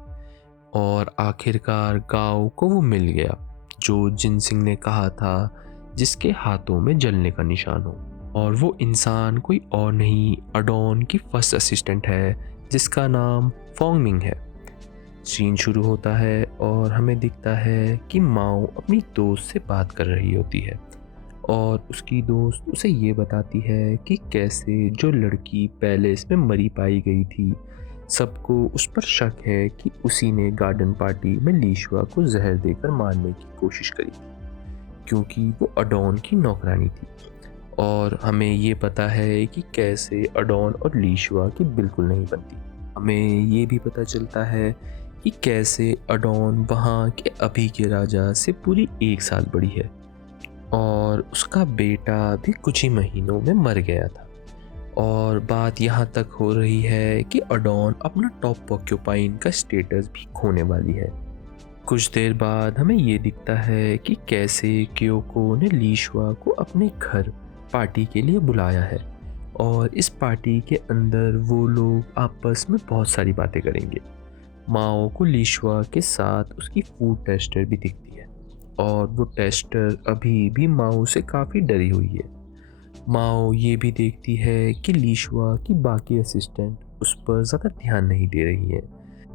और आखिरकार गाओ को वो मिल गया जो जिनसिंग ने कहा था जिसके हाथों में जलने का निशान हो, और वो इंसान कोई और नहीं अडोन की फर्स्ट असिस्टेंट है जिसका नाम फोंगमिंग है। सीन शुरू होता है और हमें दिखता है कि माओ अपनी दोस्त से बात कर रही होती है और उसकी दोस्त उसे ये बताती है कि कैसे जो लड़की पैलेस में मरी पाई गई थी, सबको उस पर शक है कि उसी ने गार्डन पार्टी में लीशुआ को जहर देकर मारने की कोशिश करी क्योंकि वो अडॉन की नौकरानी थी। और हमें ये पता है कि कैसे अडॉन और लीशुआ की बिल्कुल नहीं बनती। हमें ये भी पता चलता है कि कैसे अडॉन वहाँ के अभी के राजा से पूरी 1 साल बड़ी है और उसका बेटा भी कुछ ही महीनों में मर गया था। और बात यहाँ तक हो रही है कि अडॉन अपना टॉप पॉक्यूपाइन का स्टेटस भी खोने वाली है। कुछ देर बाद हमें ये दिखता है कि कैसे क्योको ने लीशुआ को अपने घर पार्टी के लिए बुलाया है और इस पार्टी के अंदर वो लोग आपस में बहुत सारी बातें करेंगे। माओ को लीशुआ के साथ उसकी फूड टेस्टर भी दिखती है और वो टेस्टर अभी भी माओ से काफ़ी डरी हुई है। माओ ये भी देखती है कि लीशुआ की बाकी असिस्टेंट उस पर ज़्यादा ध्यान नहीं दे रही है,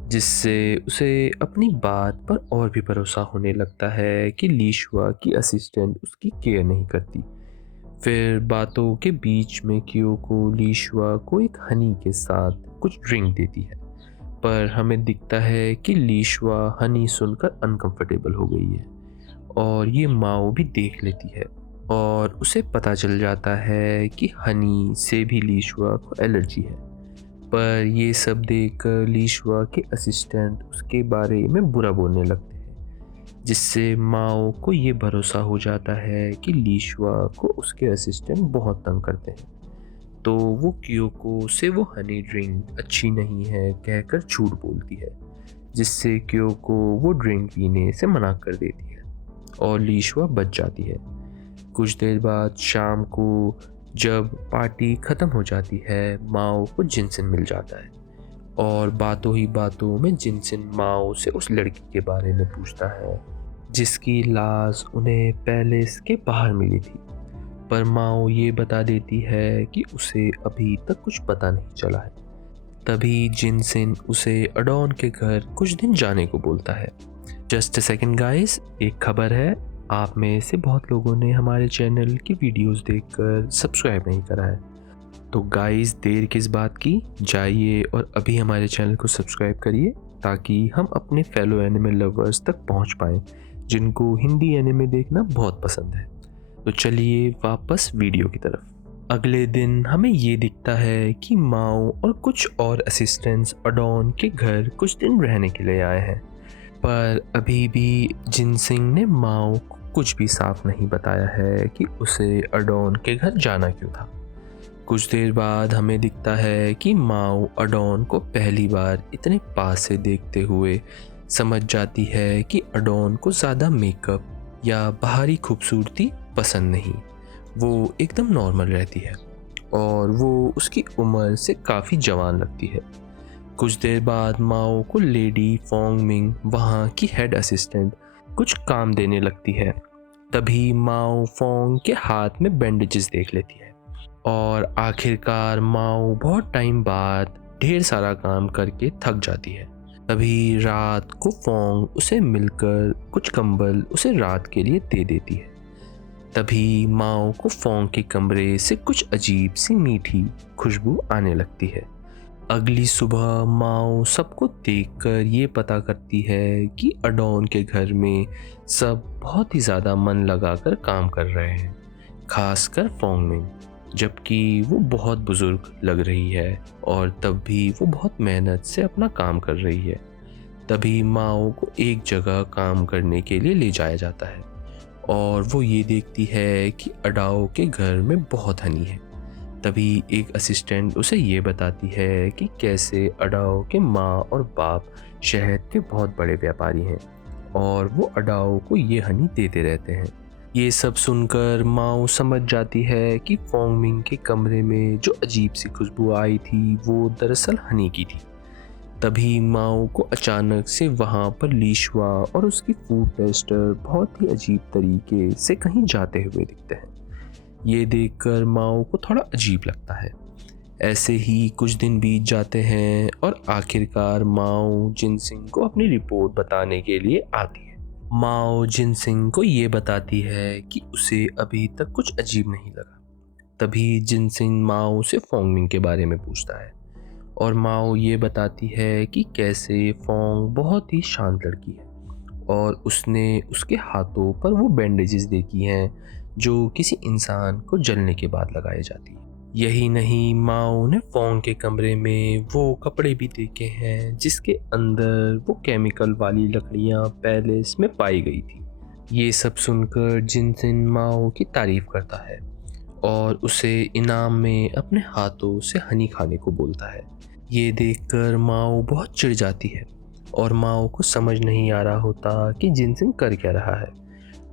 जिससे उसे अपनी बात पर और भी भरोसा होने लगता है कि लीशुआ की असिस्टेंट उसकी केयर नहीं करती। फिर बातों के बीच में क्योको लीशुआ को एक हनी के साथ कुछ ड्रिंक देती है, पर हमें दिखता है कि लीशुआ हनी सुनकर अनकंफर्टेबल हो गई है और ये माओ भी देख लेती है और उसे पता चल जाता है कि हनी से भी लीशुआ को एलर्जी है। पर ये सब देखकर लीशुआ के असिस्टेंट उसके बारे में बुरा बोलने लगते हैं, जिससे माओ को ये भरोसा हो जाता है कि लीशुआ को उसके असिस्टेंट बहुत तंग करते हैं। तो वो क्योको से वो हनी ड्रिंक अच्छी नहीं है कहकर झूठ बोलती है, जिससे क्योको वो ड्रिंक पीने से मना कर देती है और लीशुआ बच जाती है। कुछ देर बाद शाम को जब पार्टी ख़त्म हो जाती है, माओ को जिनसन मिल जाता है और बातों ही बातों में जिनसन माओ से उस लड़की के बारे में पूछता है जिसकी लाश उन्हें पैलेस के बाहर मिली थी। पर माओ ये बता देती है कि उसे अभी तक कुछ पता नहीं चला है। तभी जिनसन उसे अडॉन के घर कुछ दिन जाने को बोलता है। जस्ट अ सेकंड गाइस, एक खबर है। आप में से बहुत लोगों ने हमारे चैनल की वीडियोस देखकर सब्सक्राइब नहीं करा है, तो गाइस देर किस बात की, जाइए और अभी हमारे चैनल को सब्सक्राइब करिए ताकि हम अपने फेलो एनिमे लवर्स तक पहुंच पाएँ जिनको हिंदी एनिमे देखना बहुत पसंद है। तो चलिए वापस वीडियो की तरफ। अगले दिन हमें ये दिखता है कि माओ और कुछ और असिस्टेंट्स अडॉन के घर कुछ दिन रहने के लिए आए हैं, पर अभी भी जिनसिंग ने माओ को कुछ भी साफ नहीं बताया है कि उसे अडॉन के घर जाना क्यों था। कुछ देर बाद हमें दिखता है कि माओ अडॉन को पहली बार इतने पास से देखते हुए समझ जाती है कि अडॉन को ज़्यादा मेकअप या बाहरी खूबसूरती पसंद नहीं, वो एकदम नॉर्मल रहती है और वो उसकी उम्र से काफ़ी जवान लगती है। कुछ देर बाद माओ को लेडी फोंग मिंग, वहाँ की हेड असिस्टेंट, कुछ काम देने लगती है। तभी माओ फोंग के हाथ में बैंडेजेस देख लेती है और आखिरकार माओ बहुत टाइम बाद ढेर सारा काम करके थक जाती है। तभी रात को फोंग उसे मिलकर कुछ कंबल उसे रात के लिए दे देती है। तभी माओ को फोंग के कमरे से कुछ अजीब सी मीठी खुशबू आने लगती है। अगली सुबह माओ सबको देखकर ये पता करती है कि अडॉन के घर में सब बहुत ही ज़्यादा मन लगाकर काम कर रहे हैं, खासकर फोंगमिंग, जबकि वो बहुत बुज़ुर्ग लग रही है और तब भी वो बहुत मेहनत से अपना काम कर रही है। तभी माओ को एक जगह काम करने के लिए ले जाया जाता है और वो ये देखती है कि अडाओ के घर में बहुत हनी है। तभी एक असिस्टेंट उसे ये बताती है कि कैसे अडाओ के माँ और बाप शहद के बहुत बड़े व्यापारी हैं और वो अडाओ को ये हनी देते रहते हैं। ये सब सुनकर माओ समझ जाती है कि फोंगमिंग के कमरे में जो अजीब सी खुशबू आई थी वो दरअसल हनी की थी। तभी माओ को अचानक से वहाँ पर लीशुआ और उसकी फूड टेस्टर बहुत ही अजीब तरीके से कहीं जाते हुए दिखते हैं। ये देखकर माओ को थोड़ा अजीब लगता है। ऐसे ही कुछ दिन बीत जाते हैं और आखिरकार माओ जिनसिंग को अपनी रिपोर्ट बताने के लिए आती है। माओ जिनसिंग को ये बताती है कि उसे अभी तक कुछ अजीब नहीं लगा। तभी जिनसिंग माओ से फोंगमिंग के बारे में पूछता है और माओ ये बताती है कि कैसे फोंग बहुत ही शांत लड़की है और उसने उसके हाथों पर वो बैंडेजेस देखी हैं जो किसी इंसान को जलने के बाद लगाई जाती है। यही नहीं, माओ ने फोंग के कमरे में वो कपड़े भी देखे हैं जिसके अंदर वो केमिकल वाली लकड़ियाँ पैलेस में पाई गई थी। ये सब सुनकर जिनसिन माओ की तारीफ करता है और उसे इनाम में अपने हाथों से हनी खाने को बोलता है। ये देखकर माओ बहुत चिढ़ जाती है और माओ को समझ नहीं आ रहा होता कि जिनसिन कर क्या रहा है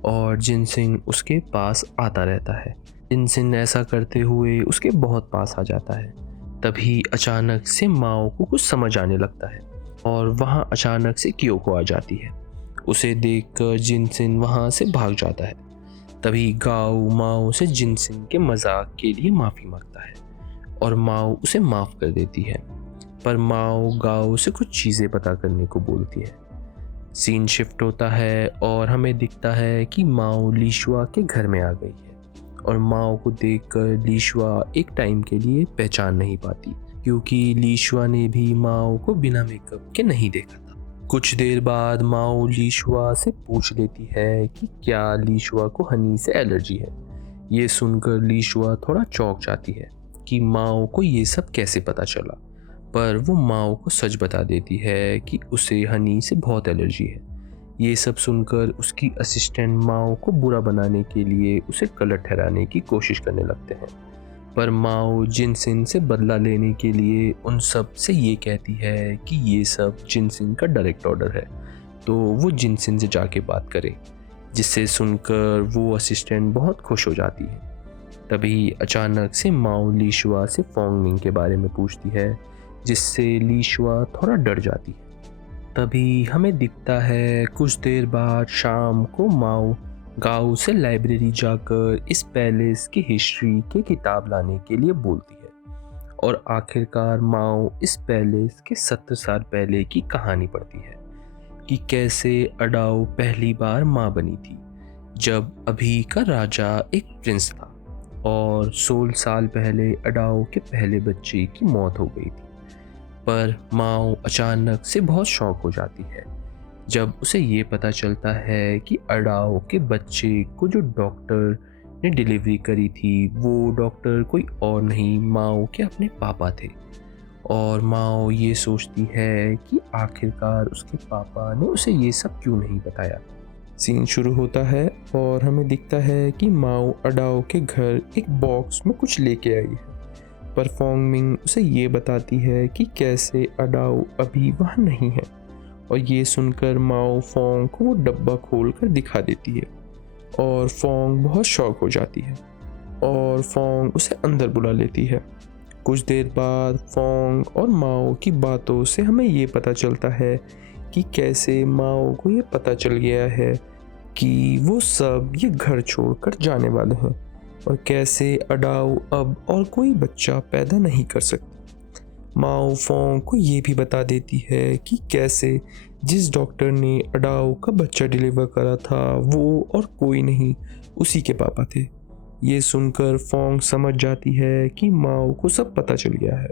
और जिनसिन उसके पास आता रहता है। जिनसिन ऐसा करते हुए उसके बहुत पास आ जाता है। तभी अचानक से माओ को कुछ समझ आने लगता है और वहाँ अचानक से क्योको आ जाती है। उसे देखकर जिनसिन वहाँ से भाग जाता है। तभी गाओ माओ से जिनसिन के मजाक के लिए माफ़ी मांगता है और माओ उसे माफ़ कर देती है, पर माओ गाओ से कुछ चीज़ें पता करने को बोलती है। सीन शिफ्ट होता है और हमें दिखता है कि माओ लीशुआ के घर में आ गई है और माओ को देखकर लीशुआ एक टाइम के लिए पहचान नहीं पाती क्योंकि लीशुआ ने भी माओ को बिना मेकअप के नहीं देखा था। कुछ देर बाद माओ लीशुआ से पूछ लेती है कि क्या लीशुआ को हनी से एलर्जी है। ये सुनकर लीशुआ थोड़ा चौंक जाती है कि माओ को ये सब कैसे पता चला, पर वो माओ को सच बता देती है कि उसे हनी से बहुत एलर्जी है। ये सब सुनकर उसकी असिस्टेंट माओ को बुरा बनाने के लिए उसे गलत ठहराने की कोशिश करने लगते हैं, पर माओ जिनसिन से बदला लेने के लिए उन सब से ये कहती है कि ये सब जिनसिन का डायरेक्ट ऑर्डर है, तो वो जिनसिन से जाके बात करे, जिससे सुनकर वो असिस्टेंट बहुत खुश हो जाती है। तभी अचानक से माओ लीशुआ से फोंगमिंग के बारे में पूछती है, जिससे लीशुआ थोड़ा डर जाती है। तभी हमें दिखता है कुछ देर बाद शाम को माओ गाओ से लाइब्रेरी जाकर इस पैलेस की हिस्ट्री की किताब लाने के लिए बोलती है और आखिरकार माओ इस पैलेस के 70 साल पहले की कहानी पढ़ती है कि कैसे अडाओ पहली बार माँ बनी थी जब अभी का राजा एक प्रिंस था और 16 साल पहले अडाओ के पहले बच्चे की मौत हो गई थी। पर माओ अचानक से बहुत शॉक हो जाती है जब उसे ये पता चलता है कि अडाओ के बच्चे को जो डॉक्टर ने डिलीवरी करी थी वो डॉक्टर कोई और नहीं माओ के अपने पापा थे। और माओ ये सोचती है कि आखिरकार उसके पापा ने उसे ये सब क्यों नहीं बताया। सीन शुरू होता है और हमें दिखता है कि माओ अडाओ के घर एक बॉक्स में कुछ लेके आई है, पर फोंगमिंग उसे ये बताती है कि कैसे अडाओ अभी वहाँ नहीं है और ये सुनकर माओ फोंग को वो डब्बा खोल कर दिखा देती है और फोंग बहुत शॉक हो जाती है और फोंग उसे अंदर बुला लेती है। कुछ देर बाद फोंग और माओ की बातों से हमें ये पता चलता है कि कैसे माओ को ये पता चल गया है कि वो सब ये घर छोड़कर जाने वाले हैं और कैसे अडाओ अब और कोई बच्चा पैदा नहीं कर सकती। माओ फोंग को ये भी बता देती है कि कैसे जिस डॉक्टर ने अडाओ का बच्चा डिलीवर करा था वो और कोई नहीं उसी के पापा थे। ये सुनकर फोंग समझ जाती है कि माओ को सब पता चल गया है।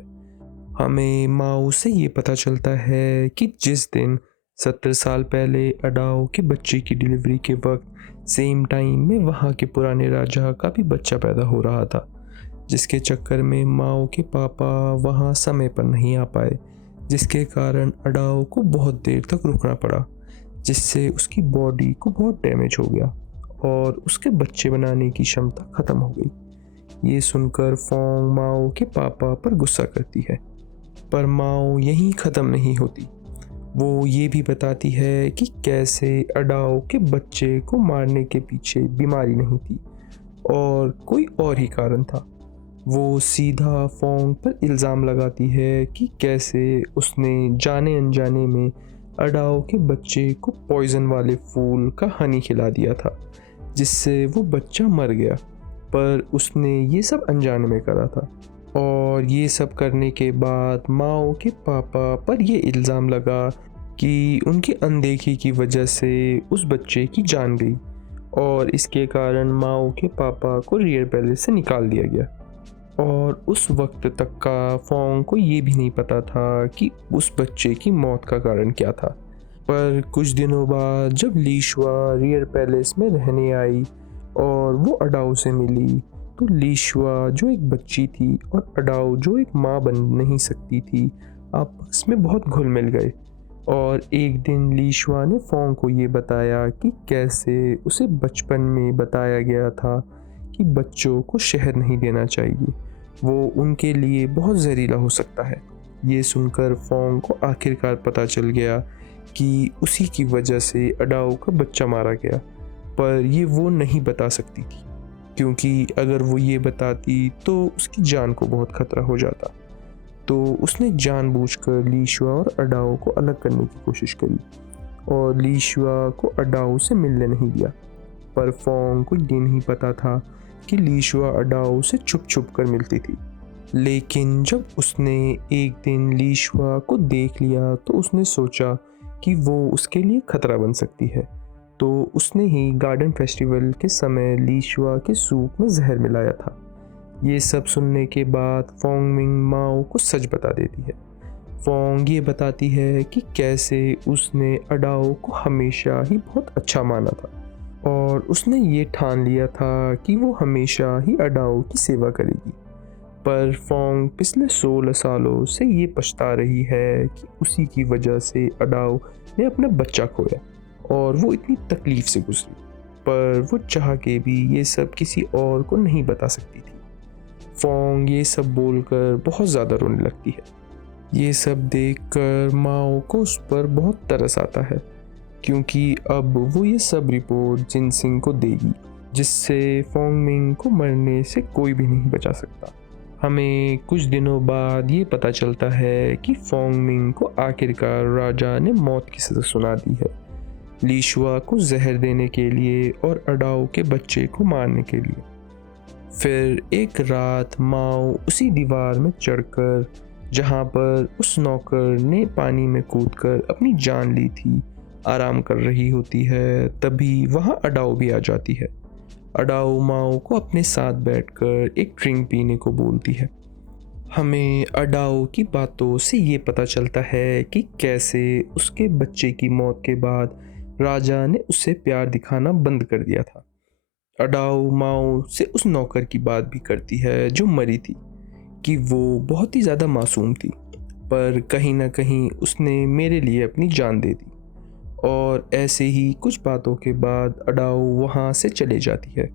हमें माओ से ये पता चलता है कि जिस दिन 70 साल पहले अडाओ के बच्चे की डिलीवरी के वक्त सेम टाइम में वहाँ के पुराने राजा का भी बच्चा पैदा हो रहा था, जिसके चक्कर में माओ के पापा वहाँ समय पर नहीं आ पाए, जिसके कारण अडाओ को बहुत देर तक रुकना पड़ा, जिससे उसकी बॉडी को बहुत डैमेज हो गया और उसके बच्चे बनाने की क्षमता ख़त्म हो गई। ये सुनकर फोंग माओ के पापा पर गुस्सा करती है, पर माओ यहीं ख़त्म नहीं होती। वो ये भी बताती है कि कैसे अडाओ के बच्चे को मारने के पीछे बीमारी नहीं थी और कोई और ही कारण था। वो सीधा फोंग पर इल्ज़ाम लगाती है कि कैसे उसने जाने अनजाने में अडाओ के बच्चे को पॉइज़न वाले फूल का हनी खिला दिया था, जिससे वो बच्चा मर गया, पर उसने ये सब अनजाने में करा था और ये सब करने के बाद माओ के पापा पर ये इल्ज़ाम लगा कि उनकी अनदेखी की वजह से उस बच्चे की जान गई और इसके कारण माओ के पापा को रियर पैलेस से निकाल दिया गया। और उस वक्त तक का फोंग को ये भी नहीं पता था कि उस बच्चे की मौत का कारण क्या था। पर कुछ दिनों बाद जब लीशुआ रियर पैलेस में रहने आई और वो अडाओ से मिली, तो लीशुआ जो एक बच्ची थी और अडाओ जो एक माँ बन नहीं सकती थी, आपस में बहुत घुल मिल गए। और एक दिन लीशुआ ने फोंग को ये बताया कि कैसे उसे बचपन में बताया गया था कि बच्चों को शहद नहीं देना चाहिए, वो उनके लिए बहुत जहरीला हो सकता है। ये सुनकर फोंग को आखिरकार पता चल गया कि उसी की वजह से अडाओ का बच्चा मारा गया, पर ये वो नहीं बता सकती थी क्योंकि अगर वो ये बताती तो उसकी जान को बहुत खतरा हो जाता। तो उसने जानबूझकर लीशुआ और अडाओ को अलग करने की कोशिश करी और लीशुआ को अडाओ से मिलने नहीं दिया। पर फोंग को ये नहीं पता था कि लीशुआ अडाओ से छुप छुप कर मिलती थी। लेकिन जब उसने एक दिन लीशुआ को देख लिया तो उसने सोचा कि वो उसके लिए खतरा बन सकती है। तो उसने ही गार्डन फेस्टिवल के समय लीशुआ के सूप में जहर मिलाया था। ये सब सुनने के बाद फोंगमिंग माओ को सच बता देती है। फोंग ये बताती है कि कैसे उसने अडाओ को हमेशा ही बहुत अच्छा माना था और उसने ये ठान लिया था कि वो हमेशा ही अडाओ की सेवा करेगी। पर फोंग पिछले 16 सालों से ये पछता रही है कि उसी की वजह से अडाओ ने अपना बच्चा खोया और वो इतनी तकलीफ से गुजरी, पर वो चाह के भी ये सब किसी और को नहीं बता सकती थी। फोंग ये सब बोलकर बहुत ज़्यादा रोने लगती है। ये सब देखकर माओ को उस पर बहुत तरस आता है क्योंकि अब वो ये सब रिपोर्ट जिनसिंग को देगी, जिससे फोंगमिंग को मरने से कोई भी नहीं बचा सकता। हमें कुछ दिनों बाद ये पता चलता है कि फोंगमिंग को आखिरकार राजा ने मौत की सज़ा सुना दी है, लीशुआ को जहर देने के लिए और अडाओ के बच्चे को मारने के लिए। फिर एक रात माओ उसी दीवार में चढ़कर जहाँ पर उस नौकर ने पानी में कूदकर अपनी जान ली थी आराम कर रही होती है, तभी वहाँ अडाओ भी आ जाती है। अडाओ माओ को अपने साथ बैठकर एक ड्रिंक पीने को बोलती है। हमें अडाओ की बातों से ये पता चलता है कि कैसे उसके बच्चे की मौत के बाद राजा ने उसे प्यार दिखाना बंद कर दिया था। अडाओ माओ से उस नौकर की बात भी करती है जो मरी थी कि वो बहुत ही ज़्यादा मासूम थी, पर कहीं ना कहीं उसने मेरे लिए अपनी जान दे दी। और ऐसे ही कुछ बातों के बाद अडाओ वहाँ से चले जाती है।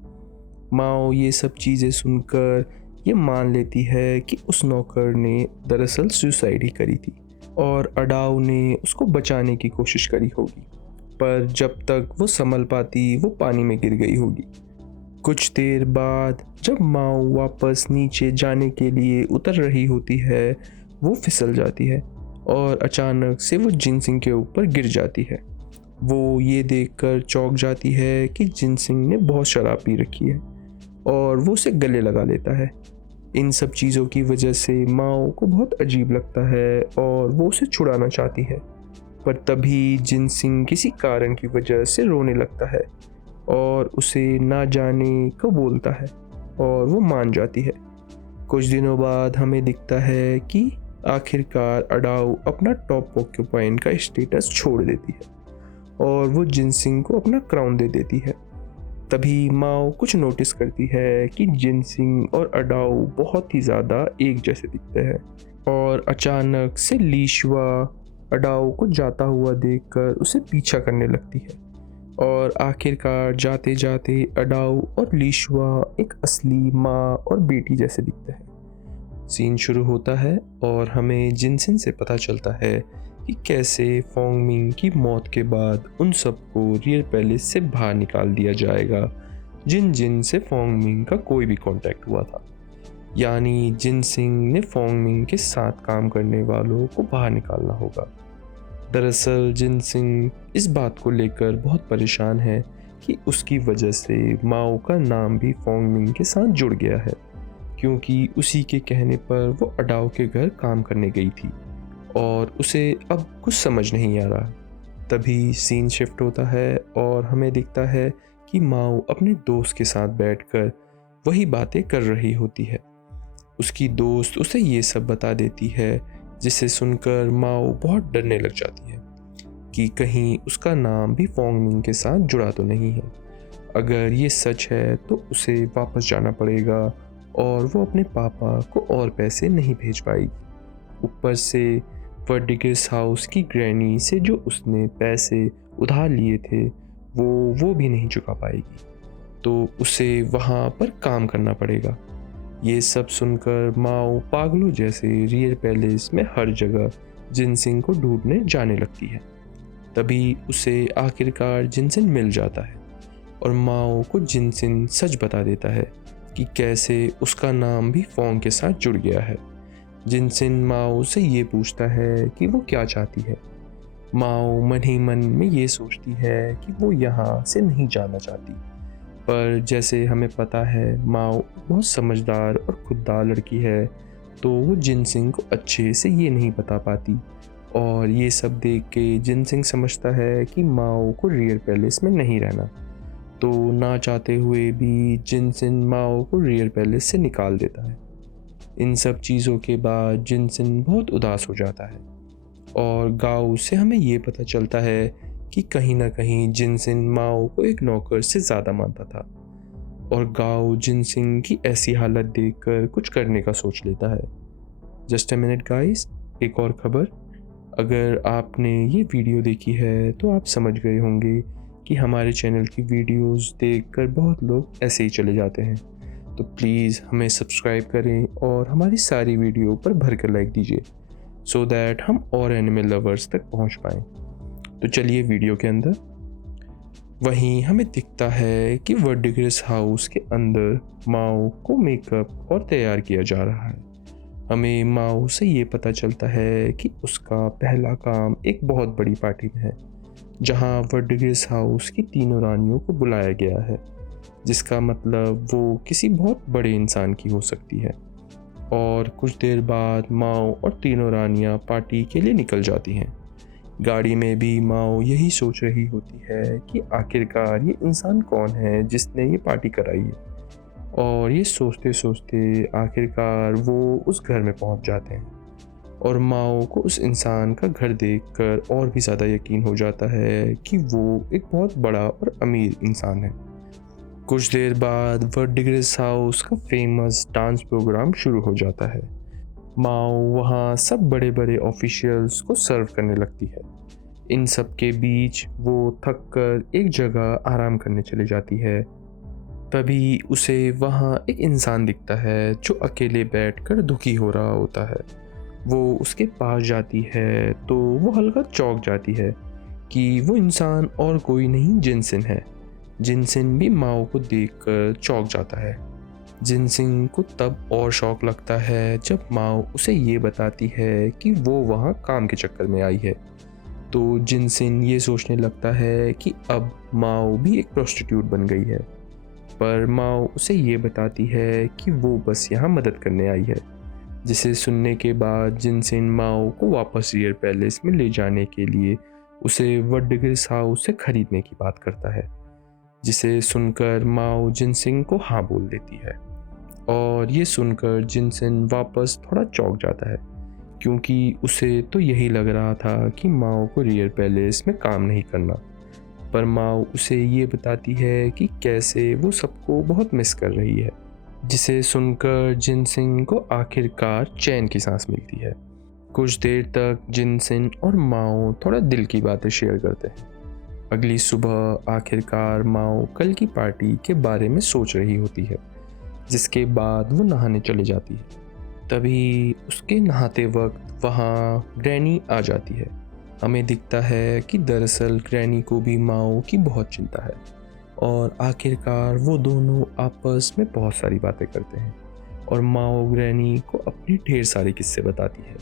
माओ ये सब चीज़ें सुनकर ये मान लेती है कि उस नौकर ने दरअसल सुसाइड ही करी थी और अडाओ ने उसको बचाने की कोशिश करी होगी, पर जब तक वो संभल पाती वो पानी में गिर गई होगी। कुछ देर बाद जब माओ वापस नीचे जाने के लिए उतर रही होती है, वो फिसल जाती है और अचानक से वो जिनसिंग के ऊपर गिर जाती है। वो ये देखकर चौंक जाती है कि जिनसिंग ने बहुत शराब पी रखी है और वो उसे गले लगा लेता है। इन सब चीज़ों की वजह से माओ को बहुत अजीब लगता है और वो उसे छुड़ाना चाहती है, पर तभी जिनसिंग किसी कारण की वजह से रोने लगता है और उसे ना जाने को बोलता है और वो मान जाती है। कुछ दिनों बाद हमें दिखता है कि आखिरकार अडाओ अपना टॉप ऑक्यूपाइन का स्टेटस छोड़ देती है और वो जिनसिंग को अपना क्राउन दे देती है। तभी माओ कुछ नोटिस करती है कि जिनसिंग और अडाओ बहुत ही ज़्यादा एक जैसे दिखते हैं और अचानक से लीशुआ अडाओ को जाता हुआ देखकर उसे पीछा करने लगती है और आखिरकार जाते जाते अडाओ और लीशुआ एक असली माँ और बेटी जैसे दिखते हैं। सीन शुरू होता है और हमें जिनसिंग से पता चलता है कि कैसे फोंगमिंग की मौत के बाद उन सबको रियर पैलेस से बाहर निकाल दिया जाएगा जिन से फोंगमिंग का कोई भी कांटेक्ट हुआ था। यानी जिनसिंग ने फोंगमिंग के साथ काम करने वालों को बाहर निकालना होगा। दरअसल जिनसिंग इस बात को लेकर बहुत परेशान है कि उसकी वजह से माओ का नाम भी फोंगमिंग के साथ जुड़ गया है, क्योंकि उसी के कहने पर वो अडाओ के घर काम करने गई थी और उसे अब कुछ समझ नहीं आ रहा। तभी सीन शिफ्ट होता है और हमें दिखता है कि माओ अपने दोस्त के साथ बैठकर वही बातें कर रही होती है। उसकी दोस्त उसे ये सब बता देती है, जिसे सुनकर माओ बहुत डरने लग जाती है कि कहीं उसका नाम भी फोंगमिंग के साथ जुड़ा तो नहीं है। अगर ये सच है तो उसे वापस जाना पड़ेगा और वो अपने पापा को और पैसे नहीं भेज पाएगी। ऊपर से वर्डिगेस हाउस की ग्रैनी से जो उसने पैसे उधार लिए थे वो भी नहीं चुका पाएगी, तो उसे वहाँ पर काम करना पड़ेगा। ये सब सुनकर माओ पागलों जैसे रियल पैलेस में हर जगह जिनसिंग को ढूंढने जाने लगती है। तभी उसे आखिरकार जिनसिन मिल जाता है और माओ को जिनसिन सच बता देता है कि कैसे उसका नाम भी फोंग के साथ जुड़ गया है। जिनसिन माओ से ये पूछता है कि वो क्या चाहती है। माओ मन ही मन में ये सोचती है कि वो यहाँ से नहीं जाना चाहती, पर जैसे हमें पता है माओ बहुत समझदार और खुददार लड़की है, तो वो जिनसिंग को अच्छे से ये नहीं बता पाती। और ये सब देख के जिनसिंग समझता है कि माओ को रियल पैलेस में नहीं रहना, तो ना चाहते हुए भी जिनसिन माओ को रियल पैलेस से निकाल देता है। इन सब चीज़ों के बाद जिनसिन बहुत उदास हो जाता है और गाओ से हमें ये पता चलता है कि कहीं ना कहीं जिनसिन माओ को एक नौकर से ज़्यादा मानता था। और गाओ जिनसिंग की ऐसी हालत देखकर कुछ करने का सोच लेता है। जस्ट अ मिनट गाइस, एक और खबर। अगर आपने ये वीडियो देखी है तो आप समझ गए होंगे कि हमारे चैनल की वीडियोस देखकर बहुत लोग ऐसे ही चले जाते हैं, तो प्लीज़ हमें सब्सक्राइब करें और हमारी सारी वीडियो पर भर कर लाइक दीजिए, सो दैट हम और एनिमल लवर्स तक पहुंच पाएँ। तो चलिए वीडियो के अंदर। वहीं हमें दिखता है कि वर्डिग्रेस हाउस के अंदर माओ को मेकअप और तैयार किया जा रहा है। हमें माओ से ये पता चलता है कि उसका पहला काम एक बहुत बड़ी पार्टी में है, जहां वर्डिग्रेस हाउस की तीनों रानियों को बुलाया गया है, जिसका मतलब वो किसी बहुत बड़े इंसान की हो सकती है। और कुछ देर बाद माओ और तीनों रानियां पार्टी के लिए निकल जाती हैं। गाड़ी में भी माओ यही सोच रही होती है कि आखिरकार ये इंसान कौन है जिसने ये पार्टी कराई है। और ये सोचते सोचते आखिरकार वो उस घर में पहुंच जाते हैं और माओ को उस इंसान का घर देखकर और भी ज़्यादा यकीन हो जाता है कि वो एक बहुत बड़ा और अमीर इंसान है। कुछ देर बाद वर्डिग्रेस हाउस का फेमस डांस प्रोग्राम शुरू हो जाता है। माओ वहाँ सब बड़े बड़े ऑफिशियल्स को सर्व करने लगती है। इन सब के बीच वो थक कर एक जगह आराम करने चली जाती है। तभी उसे वहाँ एक इंसान दिखता है जो अकेले बैठकर दुखी हो रहा होता है। वो उसके पास जाती है तो वो हल्का चौंक जाती है कि वो इंसान और कोई नहीं जिनसिन है। जिनसिन भी माओ को देखकर चौंक जाता है। जिनसिंग को तब और शौक लगता है जब माओ उसे ये बताती है कि वो वहाँ काम के चक्कर में आई है। तो जिनसिन ये सोचने लगता है कि अब माओ भी एक प्रोस्टिट्यूट बन गई है, पर माओ उसे ये बताती है कि वो बस यहाँ मदद करने आई है। जिसे सुनने के बाद जिनसिन माओ को वापस रियल पैलेस में ले जाने के लिए उसे वर्डिग्रेस हाउस से खरीदने की बात करता है, जिसे सुनकर माओ जिनसिंग को हाँ बोल देती है। और ये सुनकर जिनसिन वापस थोड़ा चौंक जाता है, क्योंकि उसे तो यही लग रहा था कि माओ को रियल पैलेस में काम नहीं करना। पर माओ उसे ये बताती है कि कैसे वो सबको बहुत मिस कर रही है, जिसे सुनकर जिनसिन को आखिरकार चैन की सांस मिलती है। कुछ देर तक जिनसिन और माओ थोड़ा दिल की बातें शेयर करते हैं। अगली सुबह आखिरकार माओ कल की पार्टी के बारे में सोच रही होती है, जिसके बाद वो नहाने चली जाती है। तभी उसके नहाते वक्त वहाँ ग्रैनी आ जाती है। हमें दिखता है कि दरअसल ग्रैनी को भी माओ की बहुत चिंता है और आखिरकार वो दोनों आपस में बहुत सारी बातें करते हैं और माओ ग्रैनी को अपने ढेर सारे किस्से बताती है।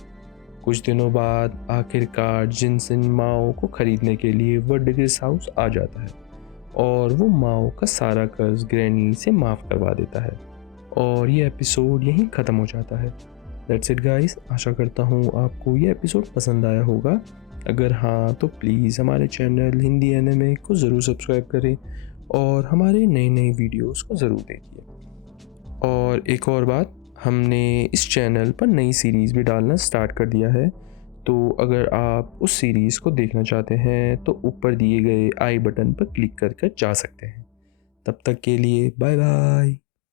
कुछ दिनों बाद आखिरकार जिनसिन माओ को खरीदने के लिए वर्डिग्रेस हाउस आ जाता है और वो माओ का सारा कर्ज ग्रैनी से माफ़ करवा देता है। और ये एपिसोड यहीं ख़त्म हो जाता है। दैट्स इट गाइस, आशा करता हूँ आपको ये एपिसोड पसंद आया होगा। अगर हाँ तो प्लीज़ हमारे चैनल हिंदी एनिमे को ज़रूर सब्सक्राइब करें और हमारे नए नए वीडियोस को ज़रूर देखिए। और एक और बात, हमने इस चैनल पर नई सीरीज़ भी डालना स्टार्ट कर दिया है, तो अगर आप उस सीरीज़ को देखना चाहते हैं तो ऊपर दिए गए आई बटन पर क्लिक कर कर जा सकते हैं। तब तक के लिए बाय बाय।